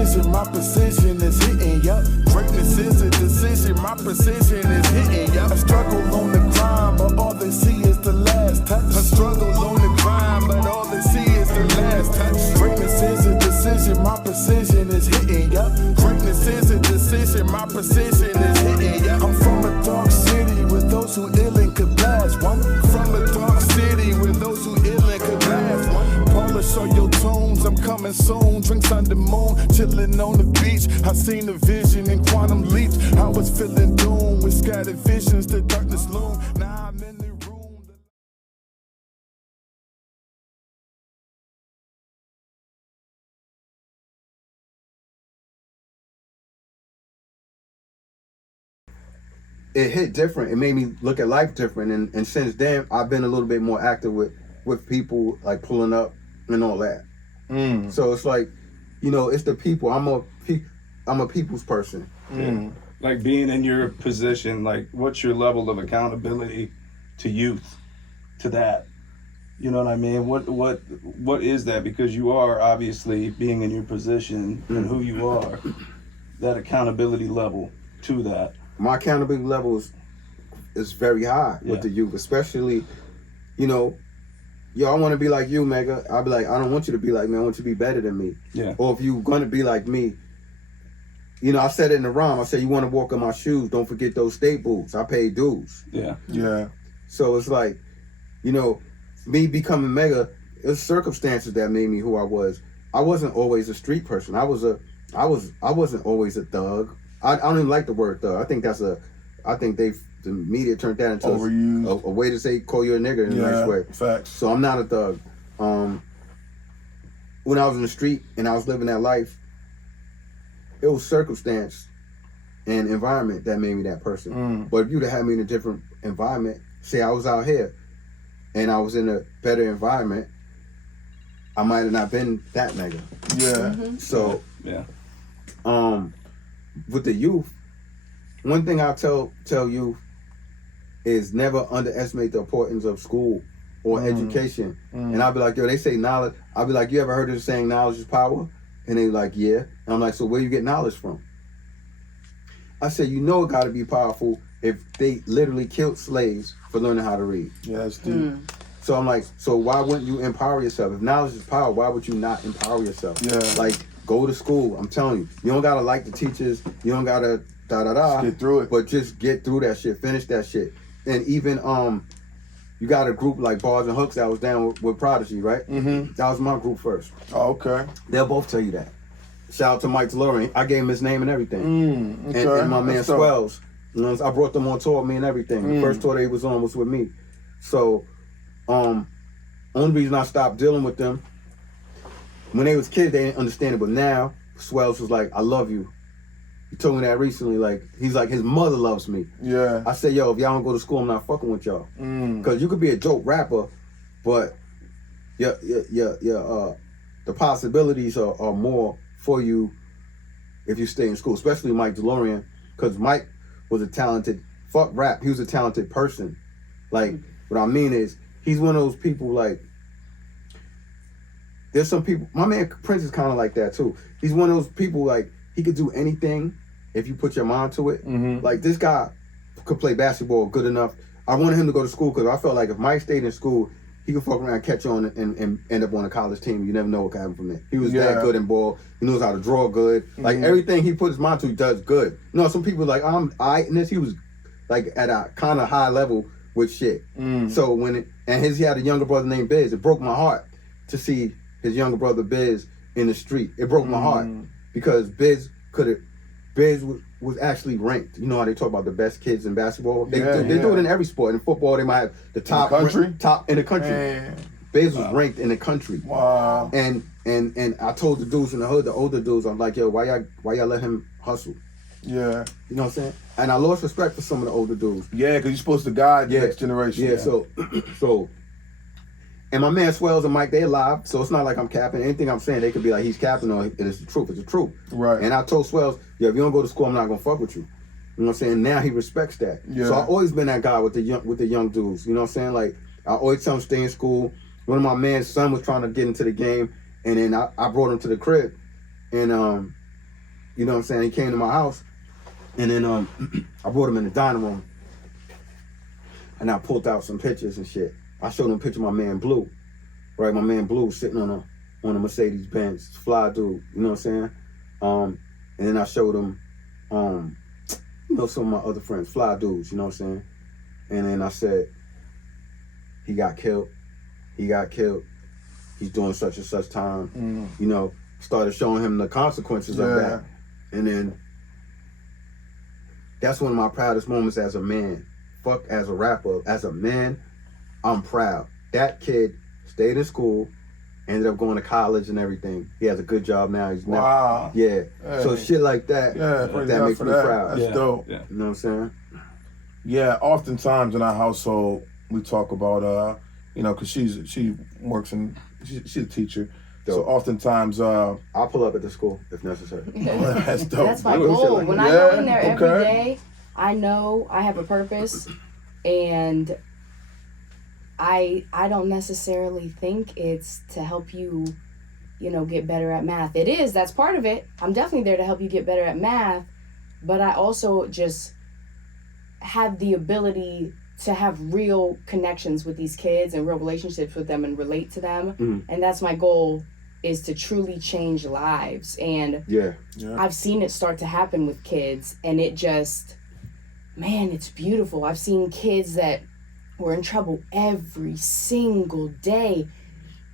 decision, my precision is hitting, yup. Greatness is a decision, my precision is hitting, yup. I struggle on the grind, but all they see is the last touch. I struggle on the grind, but all they see is the last touch. Greatness is a decision, my precision is hitting, yup. Greatness is a decision, my precision is hitting, yup. I'm from a dark city with those who ill and could blast one. From a dark city with those who ill and could blast one. Polish all your tunes, I'm coming soon. Drinks on the moon, chilling on the beach. I seen the vision in quantum leaps. I was feeling doom with scattered visions, the darkness loom. Now I'm in the room. It hit different. It made me look at life different, and since then I've been a little bit more active with people, like pulling up and all that. So it's like, you know, it's the people. I'm a people's person. Like being in your position, like what's your level of accountability to youth, to that? You know what I mean? What is that? Because you are obviously being in your position and who you are, that accountability level to that. My accountability level is very high with the youth, especially, you know, yo, I want to be like you, Mega. I'll be like, I don't want you to be like me. I want you to be better than me. Yeah. Or if you're going to be like me, you know, I said it in the rhyme. I said, you want to walk in my shoes, don't forget those state boots. I paid dues. Yeah. Yeah. So it's like, you know, me becoming Mega, it's circumstances that made me who I was. I wasn't always a street person. I wasn't always a thug. I don't even like the word thug. I think the media turned that into a way to say call you a nigger in a nice way. Facts. So I'm not a thug. When I was in the street and I was living that life, it was circumstance and environment that made me that person. But if you'd have had me in a different environment, say I was out here and I was in a better environment, I might have not been that nigga. Yeah. So yeah. With the youth, one thing I tell youth is never underestimate the importance of school or education. And I'll be like, yo, they say knowledge. I'll be like, you ever heard of the saying knowledge is power? And they like, yeah. And I'm like, so where you get knowledge from? I said, you know it gotta be powerful if they literally killed slaves for learning how to read. Yeah, that's deep. So I'm like, so why wouldn't you empower yourself? If knowledge is power, why would you not empower yourself? Yeah. Like, go to school. I'm telling you, you don't gotta like the teachers. You don't gotta Just get through it. But just get through that shit. Finish that shit. And even you got a group like Bars and Hooks that was down with Prodigy, right? That was my group first. Oh, okay. They'll both tell you that. Shout out to Mike DeLorean. I gave him his name and everything. Okay. And my man Swells. You know, I brought them on tour with me and everything. The first tour they was on was with me. So, only reason I stopped dealing with them, when they was kids, they didn't understand it. But now, Swells was like, I love you. He told me that recently. Like, he's like, his mother loves me. Yeah. I said, yo, if y'all don't go to school, I'm not fucking with y'all. Because you could be a dope rapper, but the possibilities are more for you if you stay in school, especially Mike DeLorean, because Mike was a talented, fuck rap, he was a talented person. Like, what I mean is, he's one of those people, like, there's some people, my man Prince is kind of like that too. He's one of those people, like, he could do anything if you put your mind to it. Like, this guy could play basketball good enough. I wanted him to go to school because I felt like if Mike stayed in school, he could fuck around, catch on, and end up on a college team. You never know what could happen from there. He was that good in ball. He knows how to draw good. Like, everything he puts his mind to, he does good. You know, some people like, and this, he was like at a kind of high level with shit. So he had a younger brother named Biz. It broke my heart to see his younger brother Biz in the street. It broke my heart because Biz was actually ranked. You know how they talk about the best kids in basketball? They do it in every sport. In football, they might have the top top in the country. Man. Biz was ranked in the country. Wow. And I told the dudes in the hood, the older dudes, I'm like, yo, why y'all let him hustle? Yeah. You know what I'm saying? And I lost respect for some of the older dudes. Yeah, because you're supposed to guide the next generation. Yeah, so and my man Swells and Mike, they alive, so it's not like I'm capping. Anything I'm saying, they could be like, he's capping, or it's the truth. It's the truth. Right. And I told Swells, yo, if you don't go to school, I'm not gonna fuck with you. You know what I'm saying? Now he respects that. Yeah. So I've always been that guy with the young dudes. You know what I'm saying? Like, I always tell him stay in school. One of my man's son was trying to get into the game, and then I brought him to the crib, and You know what I'm saying? He came to my house, and then I brought him in the dining room, and I pulled out some pictures and shit. I showed him a picture of my man Blue, right? My man Blue sitting on a Mercedes Benz, fly dude. You know what I'm saying? And then I showed him, you know, some of my other friends, fly dudes. You know what I'm saying? And then I said, he got killed. He got killed. He's doing such and such time. You know, started showing him the consequences of that. And then that's one of my proudest moments as a man. Fuck as a rapper. As a man, I'm proud. That kid stayed in school, ended up going to college and everything. He has a good job now. He's wow. Yeah. Hey. So shit like that, that makes me proud. That's dope. Yeah. You know what I'm saying? Yeah, oftentimes in our household, we talk about, you know, because she works in, she's a teacher. Dope. So oftentimes, I'll pull up at the school if necessary. That's dope. That's my goal. When I go in there every day, I know I have a purpose, and I don't necessarily think it's to help you, you know, get better at math. It is, that's part of it. I'm definitely there to help you get better at math, but I also just have the ability to have real connections with these kids and real relationships with them and relate to them. And that's my goal, is to truly change lives. And I've seen it start to happen with kids, and it just, man, it's beautiful. I've seen kids that were in trouble every single day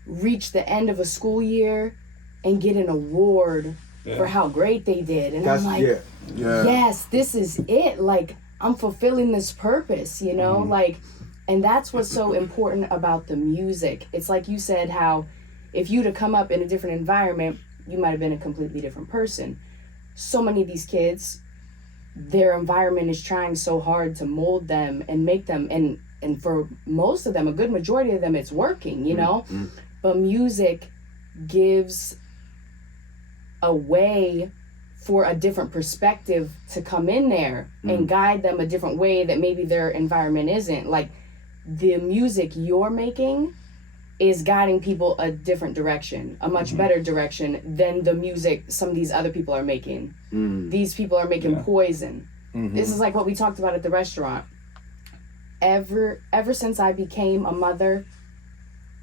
reach the end of a school year and get an award for how great they did. And I'm like, yes, this is it. Like, I'm fulfilling this purpose, you know? Like, and that's what's so important about the music. It's like you said, how if you'd have come up in a different environment, you might have been a completely different person. So many of these kids, their environment is trying so hard to mold them and make them, and for most of them, a good majority of them, it's working, you know? But music gives a way for a different perspective to come in there and guide them a different way that maybe their environment isn't. Like, the music you're making is guiding people a different direction, a much better direction than the music some of these other people are making. These people are making poison. This is like what we talked about at the restaurant. Ever since I became a mother,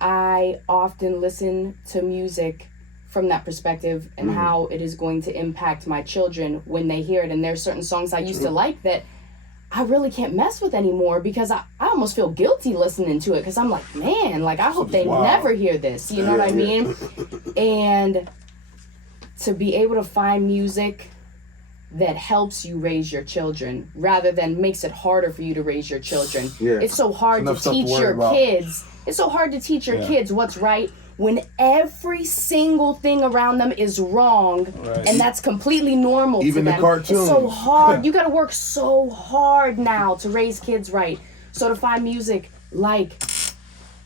I often listen to music from that perspective and how it is going to impact my children when they hear it. And there's certain songs I used to like that I really can't mess with anymore, because I almost feel guilty listening to it, because I'm like, man, like, I hope they never hear this, you know what I mean? And to be able to find music that helps you raise your children rather than makes it harder for you to raise your children. It's so hard to teach your kids. It's so hard to teach your kids what's right when every single thing around them is wrong, and that's completely normal to them. Even the cartoons. It's so hard. You got to work so hard now to raise kids right. So to find music like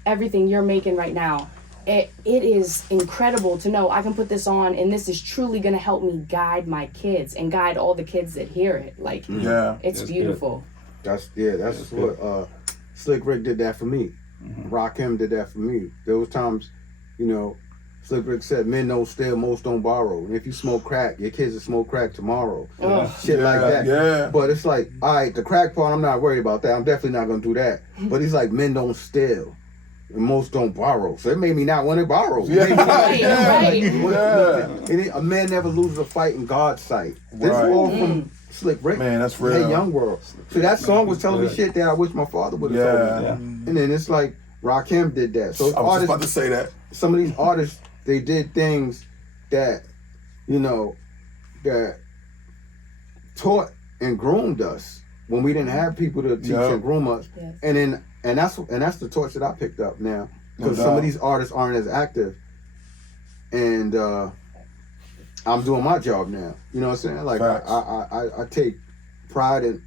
everything you're making right now, it is incredible to know I can put this on, and this is truly going to help me guide my kids and guide all the kids that hear it. Like, it's beautiful. That's what Slick Rick did that for me. Rakim did that for me. There was times, you know, Slick Rick said, men don't steal, most don't borrow. And if you smoke crack, your kids will smoke crack tomorrow. Shit like that. But it's like, all right, the crack part, I'm not worried about that. I'm definitely not going to do that. But he's like, men don't steal, and most don't borrow. So it made me not want to borrow. A man never loses a fight in God's sight. This is all from Slick Rick. Man, that's real. Hey, Young World. So that song was telling me shit that I wish my father would have told me. And then it's like, Rakim did that. So I was just about to say that. Some of these artists, they did things that, you know, that taught and groomed us when we didn't have people to teach and groom us. And that's the torch that I picked up now, because some of these artists aren't as active, and I'm doing my job now. You know what I'm saying? Like, I take pride in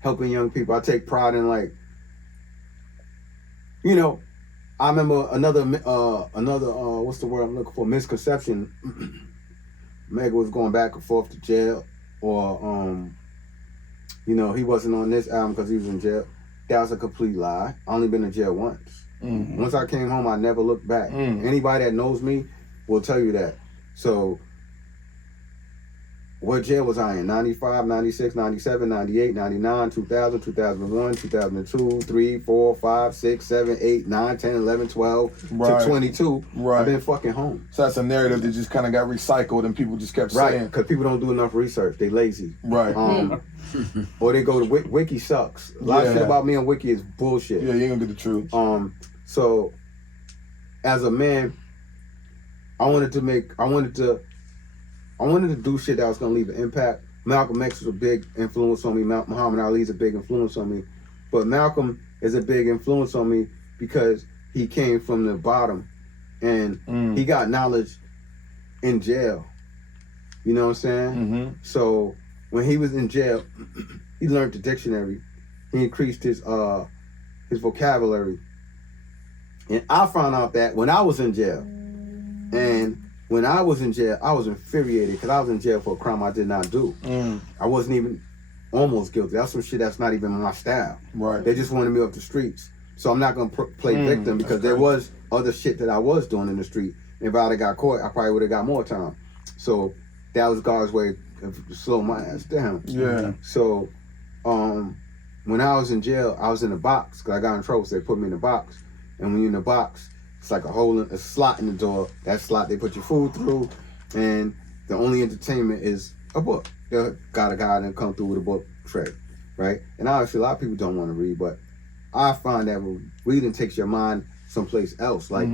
helping young people. I take pride in, like, you know, I remember another what's the word I'm looking for? Misconception. Mega was going back and forth to jail, or you know, he wasn't on this album because he was in jail. That was a complete lie. I only been in jail once. Once I came home, I never looked back. Anybody that knows me will tell you that. So what jail was I in? 95, 96, 97, 98, 99, 2000, 2001, 2002, 3, 4, 5, 6, 7, 8, 9, 10, 11, 12, Right. to 22. Right. I've been fucking home. So that's a narrative that just kind of got recycled and people just kept Right, saying. because people don't do enough research. They lazy. Right. Or they go to Wiki sucks. A lot of shit Yeah. about me on Wiki is bullshit. Yeah, you ain't gonna get the truth. So as a man, I wanted to do shit that was gonna leave an impact. Malcolm X was a big influence on me. Muhammad Ali is a big influence on me. But Malcolm is a big influence on me because he came from the bottom and he got knowledge in jail. You know what I'm saying? Mm-hmm. So when he was in jail, he learned the dictionary. He increased his vocabulary. And I found out that when I was in jail, and when I was in jail, I was infuriated because I was in jail for a crime I did not do. I wasn't even almost guilty. That's some shit that's not even my style. Right. They just wanted me off the streets. So I'm not going to play victim because there was other shit that I was doing in the street. And if I had got caught, I probably would have got more time. So that was God's way of slow my ass down. Yeah. So when I was in jail, I was in a box because I got in trouble, so they put me in a box. And when you're in a box, it's like a slot in the door. That slot they put your food through, and the only entertainment is a book. They got a guy that come through with a book tray, right? And obviously a lot of people don't want to read, but I find that reading takes your mind someplace else. Like,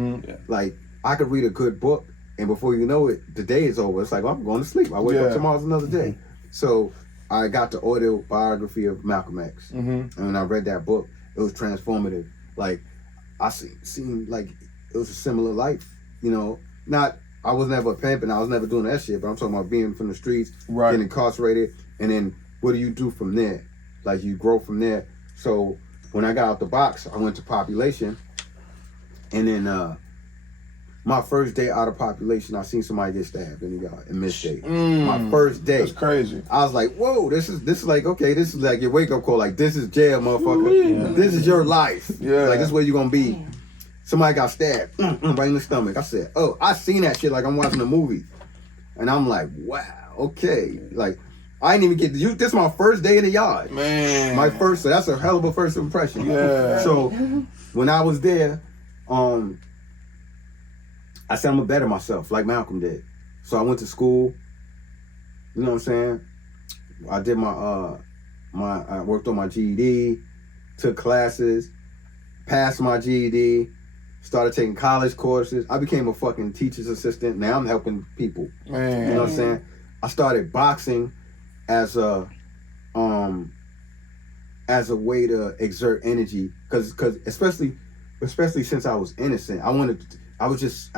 like I could read a good book, and before you know it, the day is over. It's like, well, I'm going to sleep. I wake up tomorrow's another day. So I got the autobiography of Malcolm X, and when I read that book, it was transformative. Like I seen like it was a similar life, you know. I was never a pimp and I was never doing that shit, but I'm talking about being from the streets, getting incarcerated, and then what do you do from there? Like you grow from there. So when I got out the box, I went to population, and then my first day out of population, I seen somebody get stabbed in the yard in Midstate. My first day. That's crazy. I was like, whoa, this is like, okay, this is like your wake up call. Like, this is jail, motherfucker. This is your life. Yeah. Like, this is where you're gonna be. Somebody got stabbed right in the stomach. I said, oh, I seen that shit like I'm watching a movie. And I'm like, wow, okay. Like, I didn't even get to this is my first day in the yard. Man. My first, so that's a hell of a first impression. Yeah. So when I was there, I said I'm gonna better myself like Malcolm did. So I went to school, you know what I'm saying? I did I worked on my GED, took classes, passed my GED, started taking college courses. I became a fucking teacher's assistant. Now I'm helping people. Man. You know what I'm saying? I started boxing as a way to exert energy, cause especially since I was innocent, I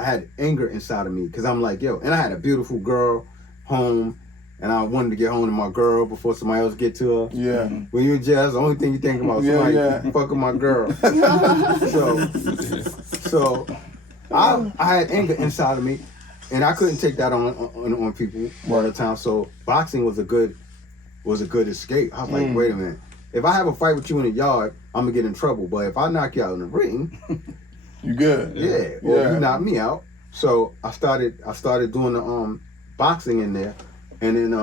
had anger inside of me, cause I'm like, yo, and I had a beautiful girl home, and I wanted to get home to my girl before somebody else get to her. Yeah. When you're in jail, that's the only thing you think about, somebody fucking my girl. So I had anger inside of me, and I couldn't take that on people all the time. So boxing was a good escape. I was like, wait a minute. If I have a fight with you in the yard, I'm gonna get in trouble. But if I knock you out in the ring, you good. You knock me out. So I started doing the boxing in there, and then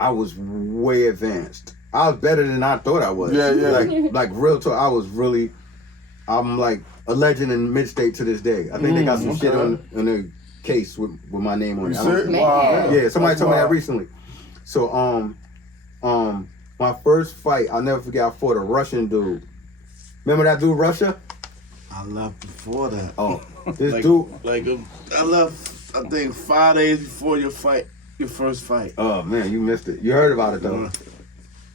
I was way advanced. I was better than I thought I was. Yeah. Like real talk. I'm like a legend in Midstate to this day. I think they got some shit on the case with my name on it. Wow. Yeah, somebody told me that recently. So my first fight, I'll never forget, I fought a Russian dude. Remember that dude, Russia? I left before that. Oh, this dude. I left, I think 5 days before your first fight. Oh man, you missed it. You heard about it though.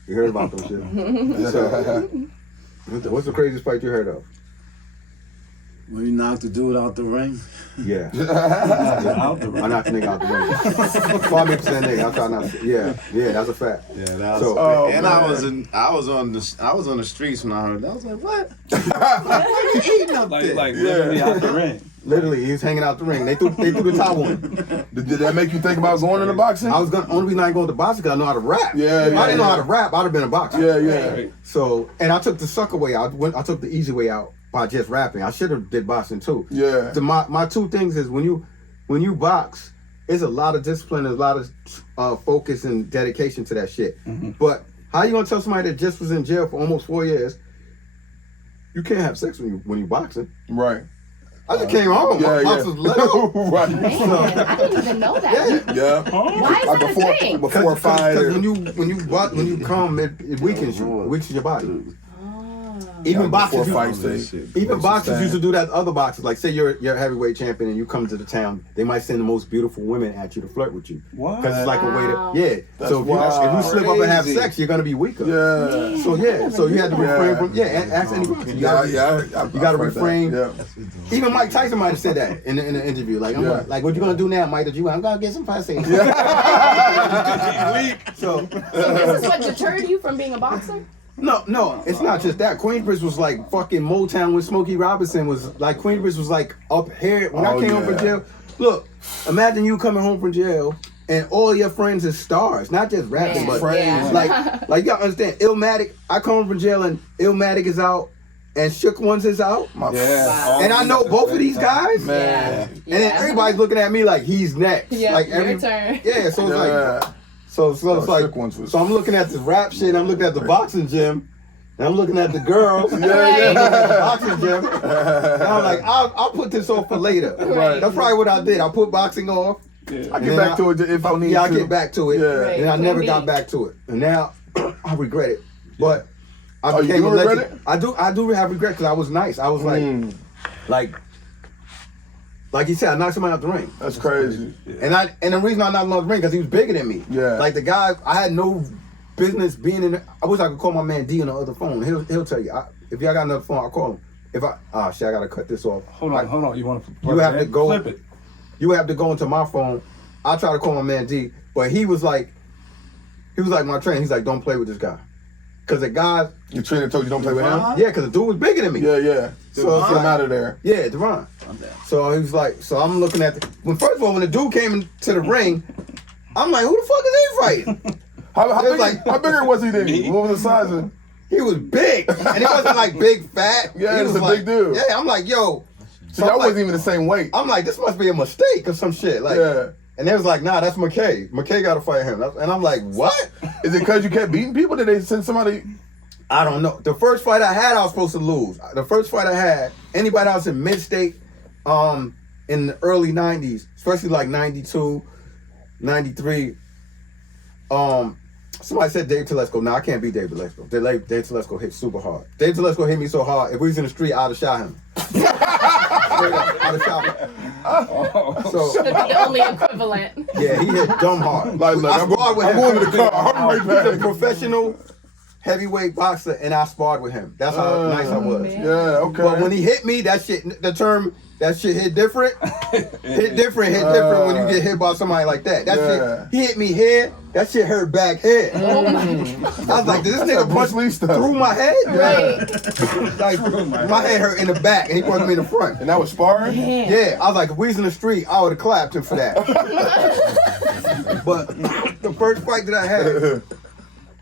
You heard about those shit. So, what's the craziest fight you heard of? When you knocked the dude out the ring? Yeah. I knocked the nigga out the ring. 5% nigga. I'm trying not to. Yeah, that's a fact. Yeah, that was. So, and I was on the streets when I heard that. I was like, what? What are you eating up there? Like literally out the ring. Literally, he was hanging out the ring. They threw the top one. Did that make you think about going into boxing? Only reason I ain't going to boxing because I know how to rap. Yeah, if I didn't know how to rap, I'd have been a boxer. Yeah. So, and I took the sucker way out. I took the easy way out by just rapping. I should have did boxing too. Yeah. My two things is when you box, it's a lot of discipline, there's a lot of focus and dedication to that shit. But how you gonna tell somebody that just was in jail for almost 4 years, you can't have sex when you boxing? Right. I just came home. My box was let out. Right. Man, I didn't even know that. Yeah. Why is that a thing? Before a fight. Because when you come, it weakens you. It weakens your body. Even boxers, used to do that. Other boxers, like say you're a heavyweight champion and you come to the town, they might send the most beautiful women at you to flirt with you. What? Because it's like a way to So if you slip up and have sex, you're gonna be weaker. Yeah. So you had to refrain from ask any boxer. You gotta refrain. Yeah. Even Mike Tyson might have said that in the interview. Like like what you gonna do now, Mike? I'm gonna get some pussy. So this is what deterred you from being a boxer? No, it's not just that. Queensbridge was like fucking Motown when Smokey Robinson was like, Queensbridge was like up here. When I came home from jail, look, imagine you coming home from jail and all your friends is stars, not just rapping, but like you gotta understand, Illmatic, I come home from jail and Illmatic is out and Shook Ones is out. And I know both of these guys. Man. And then everybody's looking at me like he's next. Like your turn. Yeah, so it's like So it's like, so I'm looking at this rap shit, I'm looking at the boxing gym, and I'm looking at the girls, I'm looking at the boxing gym, and I'm like, I'll put this off for later. Right. That's probably what I did. I put boxing off. I get back to it if I need to. Yeah, I get back to it. Yeah. And I never got back to it. And now I regret it. But I became you a legend. regret it? I do have regret because I was nice. I was like you said, I knocked somebody out the ring. That's crazy. And the reason I knocked him out the ring because he was bigger than me. Yeah. Like the guy, I had no business being in. I wish I could call my man D on the other phone. He'll tell you. If y'all got another phone, I'll call him. I gotta cut this off. Hold on. You want to? You have to go. Flip it. You have to go into my phone. I try to call my man D, but he was like my trainer. He's like, don't play with this guy, because the guy. Your trainer told you don't play with him? Yeah, because the dude was bigger than me. Yeah. So it's get him like, out of there. Yeah, Devon. So he was like, so I'm looking at first of all, when the dude came into the ring, I'm like, who the fuck is he fighting? How bigger was he than you? What was the size of? He was big, and he wasn't like big fat. Yeah, he he was a like, big dude. Yeah, I'm like, yo. So y'all wasn't even the same weight. I'm like, this must be a mistake or some shit. Like, and they was like, nah, that's McKay. McKay got to fight him. And I'm like, what? Is it because you kept beating people? Did they send somebody? I don't know. The first fight I had, I was supposed to lose. The first fight I had, anybody else in mid-state, in the early 90s, especially like 92, 93, somebody said Dave Telesco. No, I can't beat Dave Telesco. Dave Telesco hit super hard. Dave Telesco hit me so hard, if we was in the street, I'd have shot him. Straight up, I'd have shot him. So, the only equivalent. Yeah, he hit dumb hard. Like, look, I'm going to the car. I'm right back. He's a professional heavyweight boxer, and I sparred with him. That's how nice I was. Man. Yeah, okay. But when he hit me, that shit hit different. hit different when you get hit by somebody like that. Shit, he hit me here, that shit hurt back here. I was like, did this nigga punch me through my head? Right. Like, my head hurt in the back, and he punched me in the front. And that was sparring? Yeah, I was like, if we was in the street, I would have clapped him for that. But the first fight that I had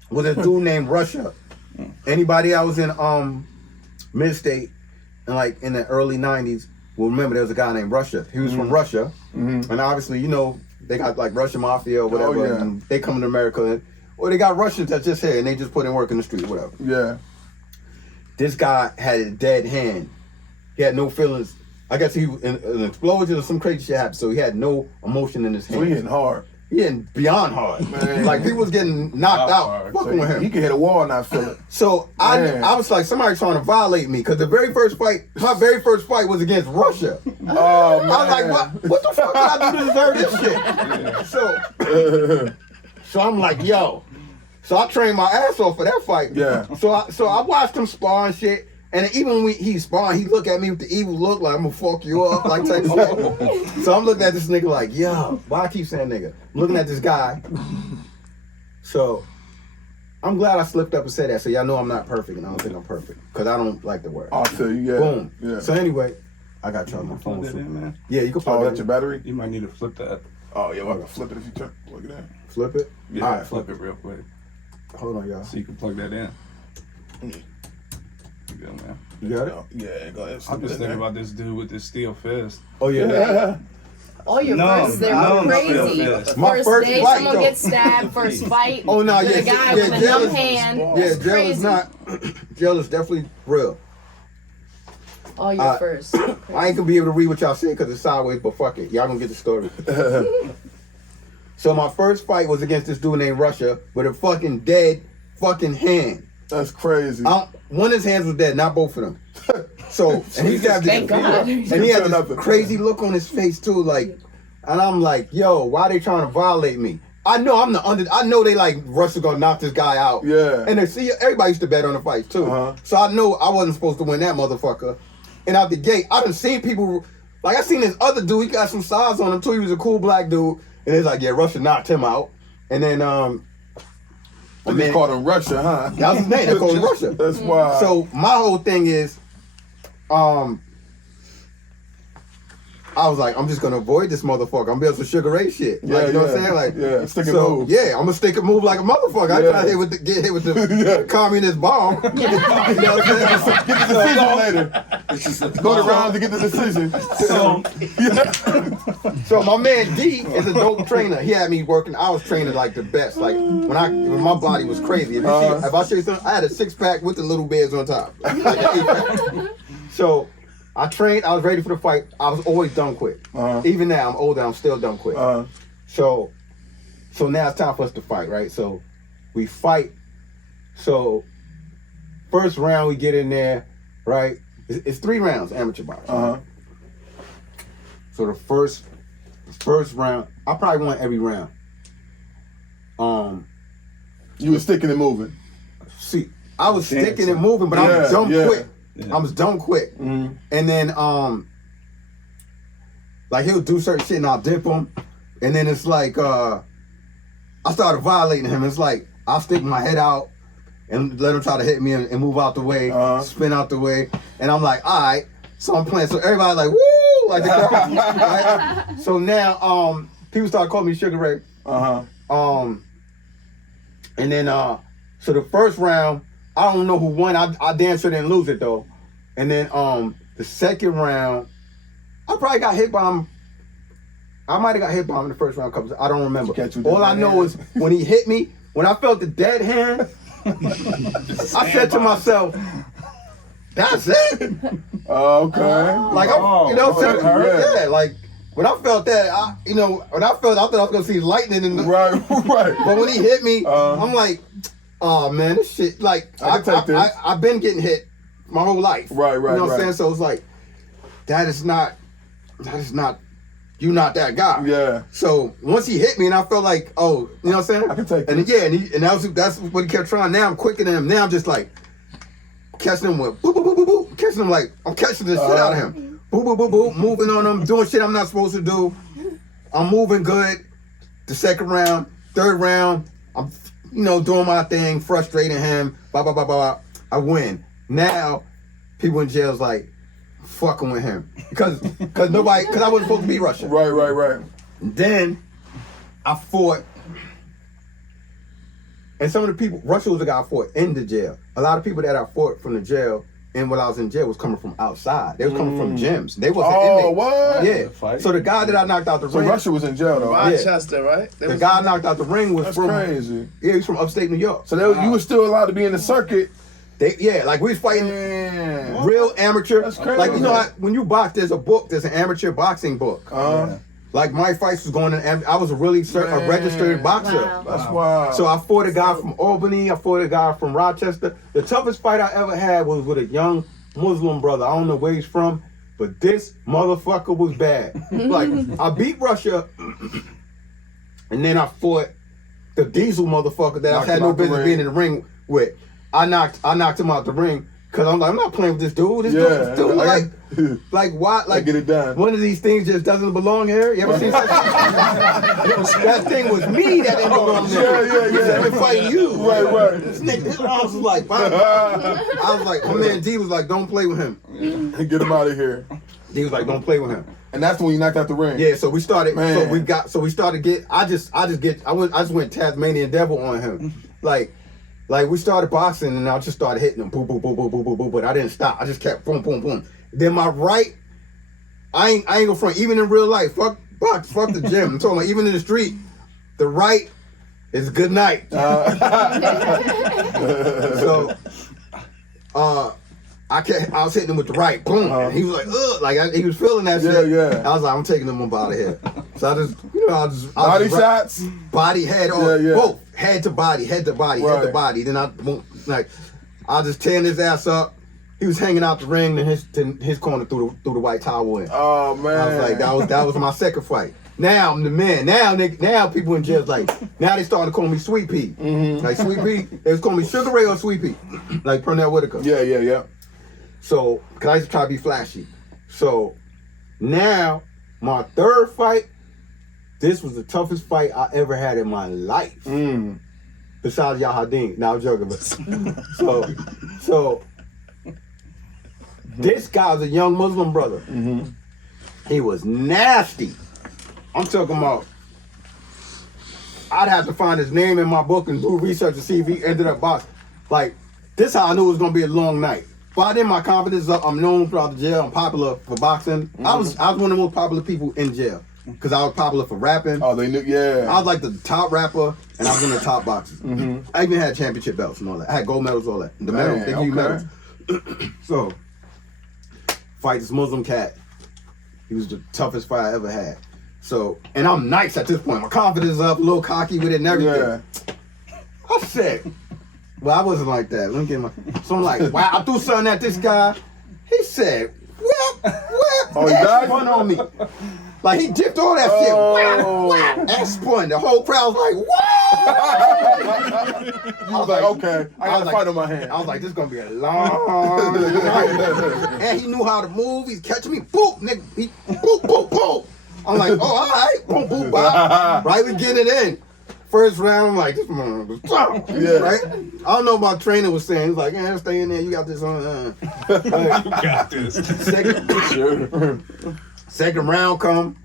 was a dude named Russia. Anybody I was in mid-state and like in the early 90s will remember there was a guy named Russia. He was from Russia. And obviously, you know, they got like Russian mafia or whatever. And they come to America. Or they got Russians that's just here and they just put in work in the street, whatever. Yeah. This guy had a dead hand. He had no feelings. I guess he was an explosion or some crazy shit happened, so he had no emotion in his hand. So he hitting hard. He hitting beyond hard. Man. Like people was getting knocked out fucking with him. He could hit a wall and not feel it. So I was like, somebody trying to violate me, because my very first fight was against Russia. Oh man. I was like, what the fuck did I do to deserve this shit? So I'm like, yo. So I trained my ass off for that fight. Yeah. So I watched him spar and shit. And even when he sparring, he look at me with the evil look like, I'm gonna fuck you up, like type shit. So I'm looking at this nigga like, yo, why I keep saying nigga? I'm looking at this guy. So I'm glad I slipped up and said that, so y'all know I'm not perfect, and I don't think I'm perfect, because I don't like the word. I'll tell you, yeah. Boom. Yeah. So anyway, I got you on my phone. Plug that in, man. Yeah, you can plug Oh, that that's your battery? You might need to flip that. Oh, yeah, well, I can flip it if you plug it in. Flip it? Yeah, All right, flip it real quick. Hold on, y'all. So you can plug that in. You good, man. You got it? Yeah, go ahead. I'm just thinking about this dude with this steel fist. Oh, yeah. All your firsts, they're crazy. My first day, fight, someone though. gets stabbed. First fight. Oh no, with a guy with a jail numb is, hand. yeah, It's jail crazy. is not. Jail is definitely real. All your firsts. I ain't gonna be able to read what y'all said because it's sideways, but fuck it, y'all gonna get the story. So my first fight was against this dude named Russia with a fucking dead fucking hand. That's crazy. One of his hands was dead, not both of them. So, and he's got this, Thank God. and he had this crazy look on his face too, like, and I'm like, yo, why they trying to violate me? I know I know they like Russia gonna knock this guy out. Yeah. And they see everybody used to bet on the fight too. So I know I wasn't supposed to win that motherfucker. And out the gate, I done seen people like I seen this other dude, he got some size on him too. He was a cool black dude. And it's like, yeah, Russia knocked him out. And then They called him Russia, huh? that was his name, they called him Russia. That's why. So my whole thing is, I was like, I'm just gonna avoid this motherfucker. I'm gonna be on some Sugar Ray shit. Like, you know what I'm saying? Like, yeah, stick and so, move. yeah, I'm gonna stick and move like a motherfucker. I try to get hit with the communist bomb. You know what I'm saying? Get the decision later. Go to round to get the decision. So my man D is a dope trainer. He had me working. I was training like the best. Like when my body was crazy. If I show you something, I had a 6-pack with the little bears on top. Like an 8-pack. So I trained. I was ready for the fight. I was always done quick. Even now, I'm older. I'm still done quick. So now it's time for us to fight, right? So we fight. So first round we get in there, right? It's 3 rounds, amateur boxing. So the first round, I probably won every round. You were sticking and moving. See, I was sticking and moving, but I was dumb quick. Yeah. I was dumb quick. And then like he'll do certain shit and I'll dip him. And then it's like I started violating him. It's like I'll stick my head out and let him try to hit me and move out the way, spin out the way. And I'm like, all right. So I'm playing. So everybody like, woo, like the crowd. Right? So now people start calling me Sugar Ray. And then so the first round, I don't know who won. I damn sure didn't lose it though. And then the second round, I probably got hit by him. I might have got hit by him in the first round. I don't remember. All I know is when he hit me, when I felt the dead hand, I said to myself, "That's it." Okay. Like you know, what I'm saying? Yeah. Like when I felt that, I thought I was gonna see lightning in the right. But when he hit me, I'm like, oh man, this shit. Like I've been getting hit my whole life. Right. You know what I'm saying? So it's like that is not. You not that guy. Yeah. So once he hit me, and I felt like, oh, you know what I'm saying? I can take and this. And that's what he kept trying. Now I'm quicker than him. Now I'm just like catching him with boop boop boop boop boop, catching him like I'm catching the shit out of him. Boop boop boop boop, moving on him, doing shit I'm not supposed to do. I'm moving good. The second round, third round, I'm doing my thing, frustrating him. Blah blah blah blah. I win. Now people in jail's like fucking with him because I wasn't supposed to be Russian. Right. Then I fought, and some of the people, Russia was the guy I fought in the jail. A lot of people that I fought from the jail and when I was in jail was coming from outside. They was coming from gyms. They wasn't inmates. What? Yeah. So the guy that I knocked out the ring. So Russia was in jail though. Rochester, right? The guy I knocked out the ring was That's from crazy. Yeah, he's from upstate New York. So you were still allowed to be in the circuit. Like we was fighting real amateur. That's crazy. Like when you box, there's an amateur boxing book. Like my fights was going in, I was a registered boxer. Wow. That's wild. So I fought a guy from Albany. I fought a guy from Rochester. The toughest fight I ever had was with a young Muslim brother. I don't know where he's from, but this motherfucker was bad. Like I beat Russia, and then I fought the diesel motherfucker that I had no business being in the ring with. I knocked him out the ring because I'm like, I'm not playing with this dude. This dude like why? Like get it done. One of these things just doesn't belong here. You ever seen that? That thing was me that didn't belong there. Yeah. I've been fighting you. Right. This nigga, his arms was like, I was like, my man D was like, don't play with him. Get him out of here. D was like, don't play with him. And that's when you knocked out the ring. Yeah, so we started. Man. I just went Tasmanian devil on him. Like we started boxing and I just started hitting him, boom, boom, boom, boom, boom, boom, boom. But I didn't stop. I just kept boom, boom, boom. Then my right, I ain't gonna front. Even in real life, fuck box, fuck the gym. I'm talking about even in the street, the right is good night. So, I was hitting him with the right, boom. And he was like, ugh, like he was feeling that shit. Yeah. I was like, I'm taking him up out of here. So I just, body shots, body, head, both, head to body, head to body, head to body. Then I'll just tearing his ass up. He was hanging out the ring, and his corner threw the white towel in. Oh man! I was like, that was my second fight. Now I'm the man. Now people in jail like now they starting to call me Sweet Pea. Like Sweet Pea, they was calling me Sugar Ray or Sweet Pea, like Pernell Whitaker. Yeah. So, cause I used to try to be flashy. So now my third fight, this was the toughest fight I ever had in my life. Besides Yahadin. Now I'm joking, but so this guy was a young Muslim brother. He was nasty. I'm talking about, I'd have to find his name in my book and do research to see if he ended up boxing. Like, this how I knew it was gonna be a long night. But then my confidence is up. I'm known throughout the jail. I'm popular for boxing. I was one of the most popular people in jail because I was popular for rapping. Oh, they knew, yeah. I was like the top rapper, and I was in the top boxers. I even had championship belts and all that. I had gold medals, all that. The medal, they give you medals. So, fight this Muslim cat. He was the toughest fight I ever had. So, and I'm nice at this point. My confidence is up, a little cocky with it and everything. Yeah. I said, well, I wasn't like that. Let me get my. So I'm like, wow, I threw something at this guy. He said, whip. Oh, he died? Spun on me. Like, he dipped all that shit. Whip. And spun. The whole crowd was like, whoa! I was like, okay, I got a fight on my hand. I was like, this is going to be a long night. And he knew how to move. He's catching me. Boop, nigga. He, boop. I'm like, oh, all right. Boom, boom, bop. Right, we getting it in. First round, I'm like, this motherfucker. Right? I don't know what my trainer was saying. He's like, yeah, stay in there. You got this on. You got this. Second round come.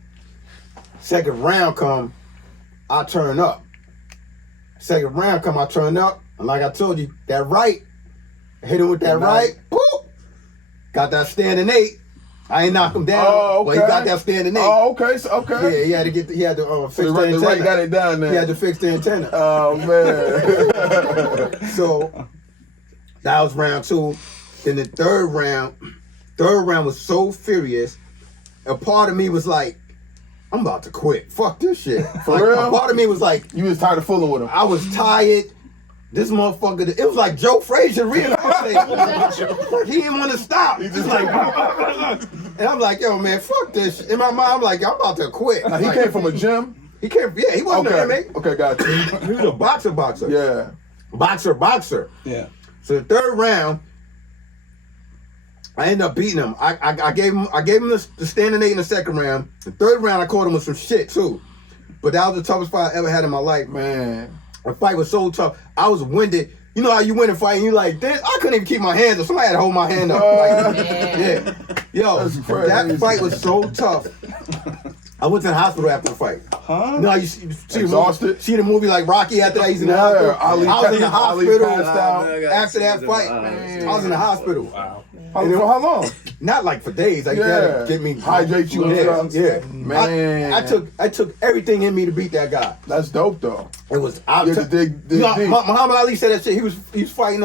I turn up. Second round come, I turn up. And like I told you, that right, hit him with that right. Boop. Got that standing 8. I ain't knock him down. Oh, okay. But he got that standing 8. Oh, okay. So, okay. Yeah, he had to fix the antenna. Right got it down there. He had to fix the antenna. Oh, man. So, that was round 2. Then the third round was so furious. A part of me was like, I'm about to quit. Fuck this shit. For real? A part of me was like, You was tired of fooling with him. I was tired. This motherfucker, it was like Joe Frazier reincarnated. He didn't want to stop. He's just like, and I'm like, yo, man, fuck this shit. In my mind, I'm like, I'm about to quit. Now, he came from a gym? He wasn't an inmate. Okay, got you. He was a boxer. Yeah. Boxer. Yeah. So the third round, I ended up beating him. I gave him the standing 8 in the second round. The third round, I caught him with some shit too. But that was the toughest fight I ever had in my life. Man. The fight was so tough. I was winded. You know how you win a fight and you like this? I couldn't even keep my hands up. Somebody had to hold my hand up. Yeah. Yo, that fight was so tough. I went to the hospital after the fight. Huh? You know how you see Exhausted? see the movie like Rocky after that? He's in the hospital. I was in the hospital after that fight. I was in the hospital. Wow. For how long? Not like for days. Like, Yeah. get me Hydrate you and stuff. Yeah. Man. I took everything in me to beat that guy. That's dope, though. It was. You had to dig deep. Muhammad Ali said that shit. He was fighting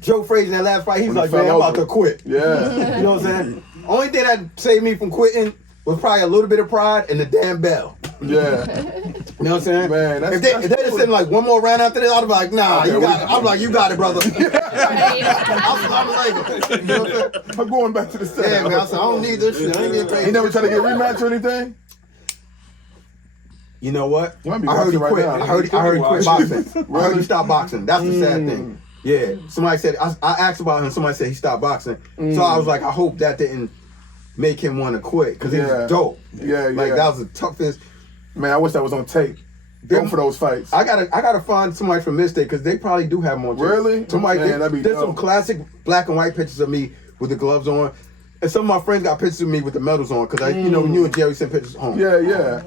Joe Frazier in that last fight. He was When like, he man, fell I'm about over. to quit. Yeah. You know what I'm saying? Only thing that saved me from quitting was probably a little bit of pride and the damn bell. Yeah. You know what I'm saying? Man, if they just said like one more round after this, I'd be like, nah, Okay, you got it. I'm like, you got it, brother. I'm like, you know what I'm saying? I'm going back to the set. Yeah, man. I said, I don't need this shit. I ain't getting paid. He never tried to get a rematch or anything? You know what? You might be I heard he watching quit. right now. I heard he quit boxing. I heard Really? he stopped boxing. That's the sad thing. Yeah. Somebody said, I asked about him. Somebody said he stopped boxing. So I was like, I hope that didn't make him want to quit because he was dope. Yeah. Like, that was the toughest. Man, I wish that was on tape. Go for those fights. I gotta find somebody from this day because they probably do have more. Really? Somebody. Man, that'd be there's dope. some classic black and white pictures of me with the gloves on, and some of my friends got pictures of me with the medals on because you know when you and Jerry sent pictures home. Yeah.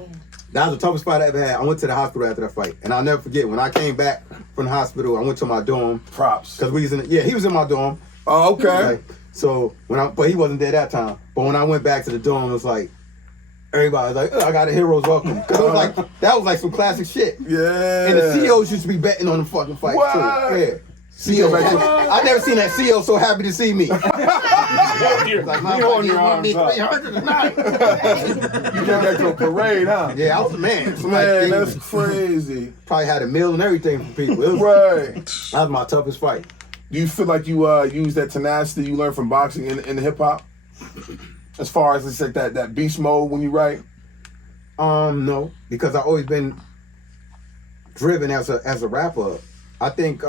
That was the toughest fight I ever had. I went to the hospital after that fight, and I'll never forget when I came back from the hospital. I went to my dorm Props. because we was in. He was in my dorm. Oh, okay. Like, so but he wasn't there that time. But when I went back to the dorm, it was like everybody was like, I got a hero's welcome. Cause it was like, that was like some classic shit. Yeah. And the CEOs used to be betting on the fucking fight too. Yeah. CEO, I never seen that CEO so happy to see me. Like, my on you your want me arms, 300 tonight. You came back to a parade, huh? Yeah, I was the man. Man, that's crazy. Probably had a meal and everything for people. It was, Right. That was my toughest fight. Do you feel like you use that tenacity you learned from boxing in hip hop? As far as it's like that beast mode when you write? No, because I've always been driven as a rapper. I think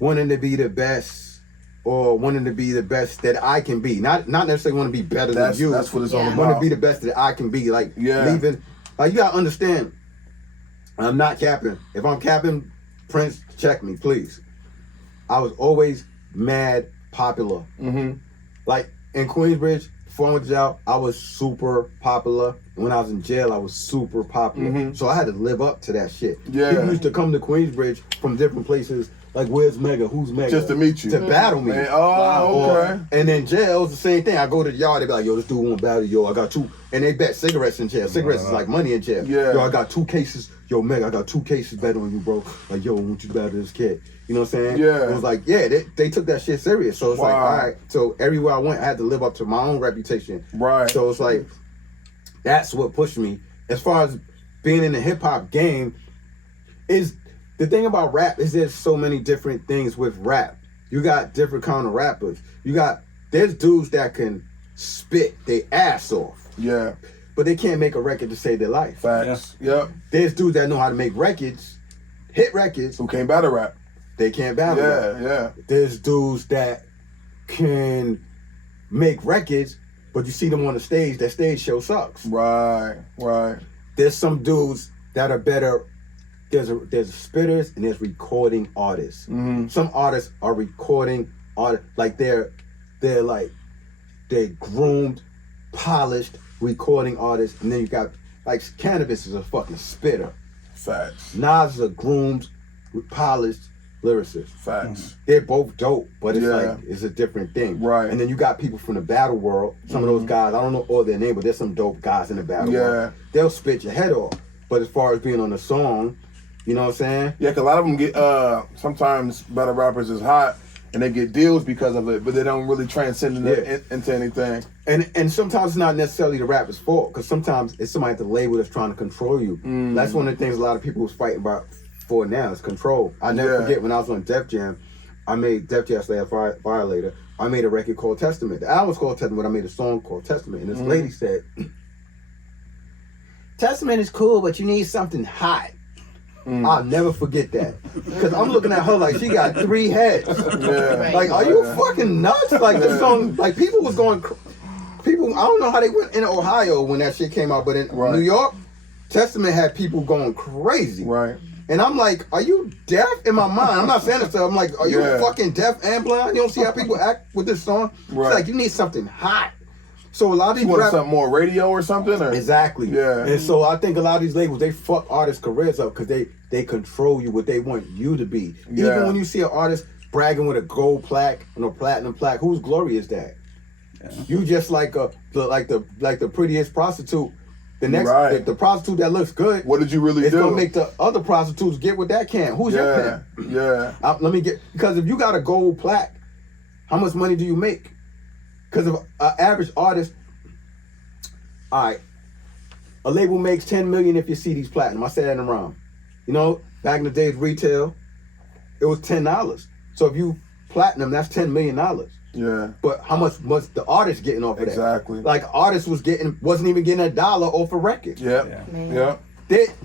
wanting to be the best or wanting to be the best that I can be. Not necessarily want to be better than you. That's what it's all Yeah. about. Want to be the best that I can be. Like leaving. Like you gotta understand. I'm not capping. If I'm capping, Prince, check me, please. I was always mad popular. Mm-hmm. Like in Queensbridge, before I went to jail, I was super popular. When I was in jail, I was super popular. Mhm. So I had to live up to that shit. Yeah. People used to come to Queensbridge from different places, like where's Mega, who's Mega? Just to meet you. To battle me. Man, oh, okay. And then jail, it's the same thing. I go to the yard, they be like, yo, this dude won't battle, yo, I got 2. And they bet cigarettes in jail. Cigarettes is like money in jail. Yeah. Yo, I got 2 cases. Yo, Mega, I got 2 cases better on you, bro. Like, yo, won't you battle this kid? You know what I'm saying? Yeah. It was like, yeah, they took that shit serious. So it's like, Wow. all right. So everywhere I went, I had to live up to my own reputation. Right. So it's like, that's what pushed me. As far as being in the hip hop game, is the thing about rap is there's so many different things with rap. You got different kind of rappers. There's dudes that can spit their ass off, Yeah. but they can't make a record to save their life. Facts. Yep. There's dudes that know how to make records, hit records, Who can't battle rap? they can't battle rap. Yeah. There's dudes that can make records, but you see them on the stage, that stage show sucks. Right. There's some dudes that are better. There's spitters and there's recording artists. Mm-hmm. Some artists are recording artists, like they're groomed, polished recording artists, and then you got like Cannabis is a fucking spitter. Facts. Nas is a groomed, polished lyricist. Facts. They're both dope, but it's Yeah. like it's a different thing. Right. And then you got people from the battle world. Some of those guys, I don't know all their name, but there's some dope guys in the battle world. They'll spit your head off. But as far as being on a song, you know what I'm saying? Yeah, 'cause a lot of them get sometimes battle rappers is hot and they get deals because of it, but they don't really transcend into anything. And sometimes it's not necessarily the rapper's fault, because sometimes it's somebody at the label that's trying to control you. That's one of the things a lot of people was fighting about for now is control. I never forget when I was on Def Jam, I made Def Jam Violator. I made a record called Testament. The album was called Testament, but I made a song called Testament. And this lady said, Testament is cool, but you need something hot. I'll never forget that. Because I'm looking at her like she got 3 heads. Yeah. Like, are you fucking nuts? Like, this song, like, people was going, people, I don't know how they went in Ohio when that shit came out, but in New York, Testament had people going crazy. Right. And I'm like, are you deaf? In my mind, I'm not saying this stuff. I'm like, are you fucking deaf and blind? You don't see how people act with this song? Right. It's like, you need something hot. So a lot of these You want something more radio or something? Or? Exactly. Yeah. And so I think a lot of these labels, they fuck artists' careers up because they control you, what they want you to be. Yeah. Even when you see an artist bragging with a gold plaque and a platinum plaque, whose glory is that? Yeah. You just like the prettiest prostitute. The next the prostitute that looks good. What did you really do? It's gonna make the other prostitutes get what that can. Who's your pimp? Yeah. Let me get, because if you got a gold plaque, how much money do you make? Because if an average artist, all right, a label makes $10 million if you see these platinum. I said that in the rhyme. You know, back in the days, retail, it was $10. So if you platinum, that's $10 million. Yeah. But how much was the artist getting off of that? Exactly. Like artist wasn't even getting $1 off a record. Yeah.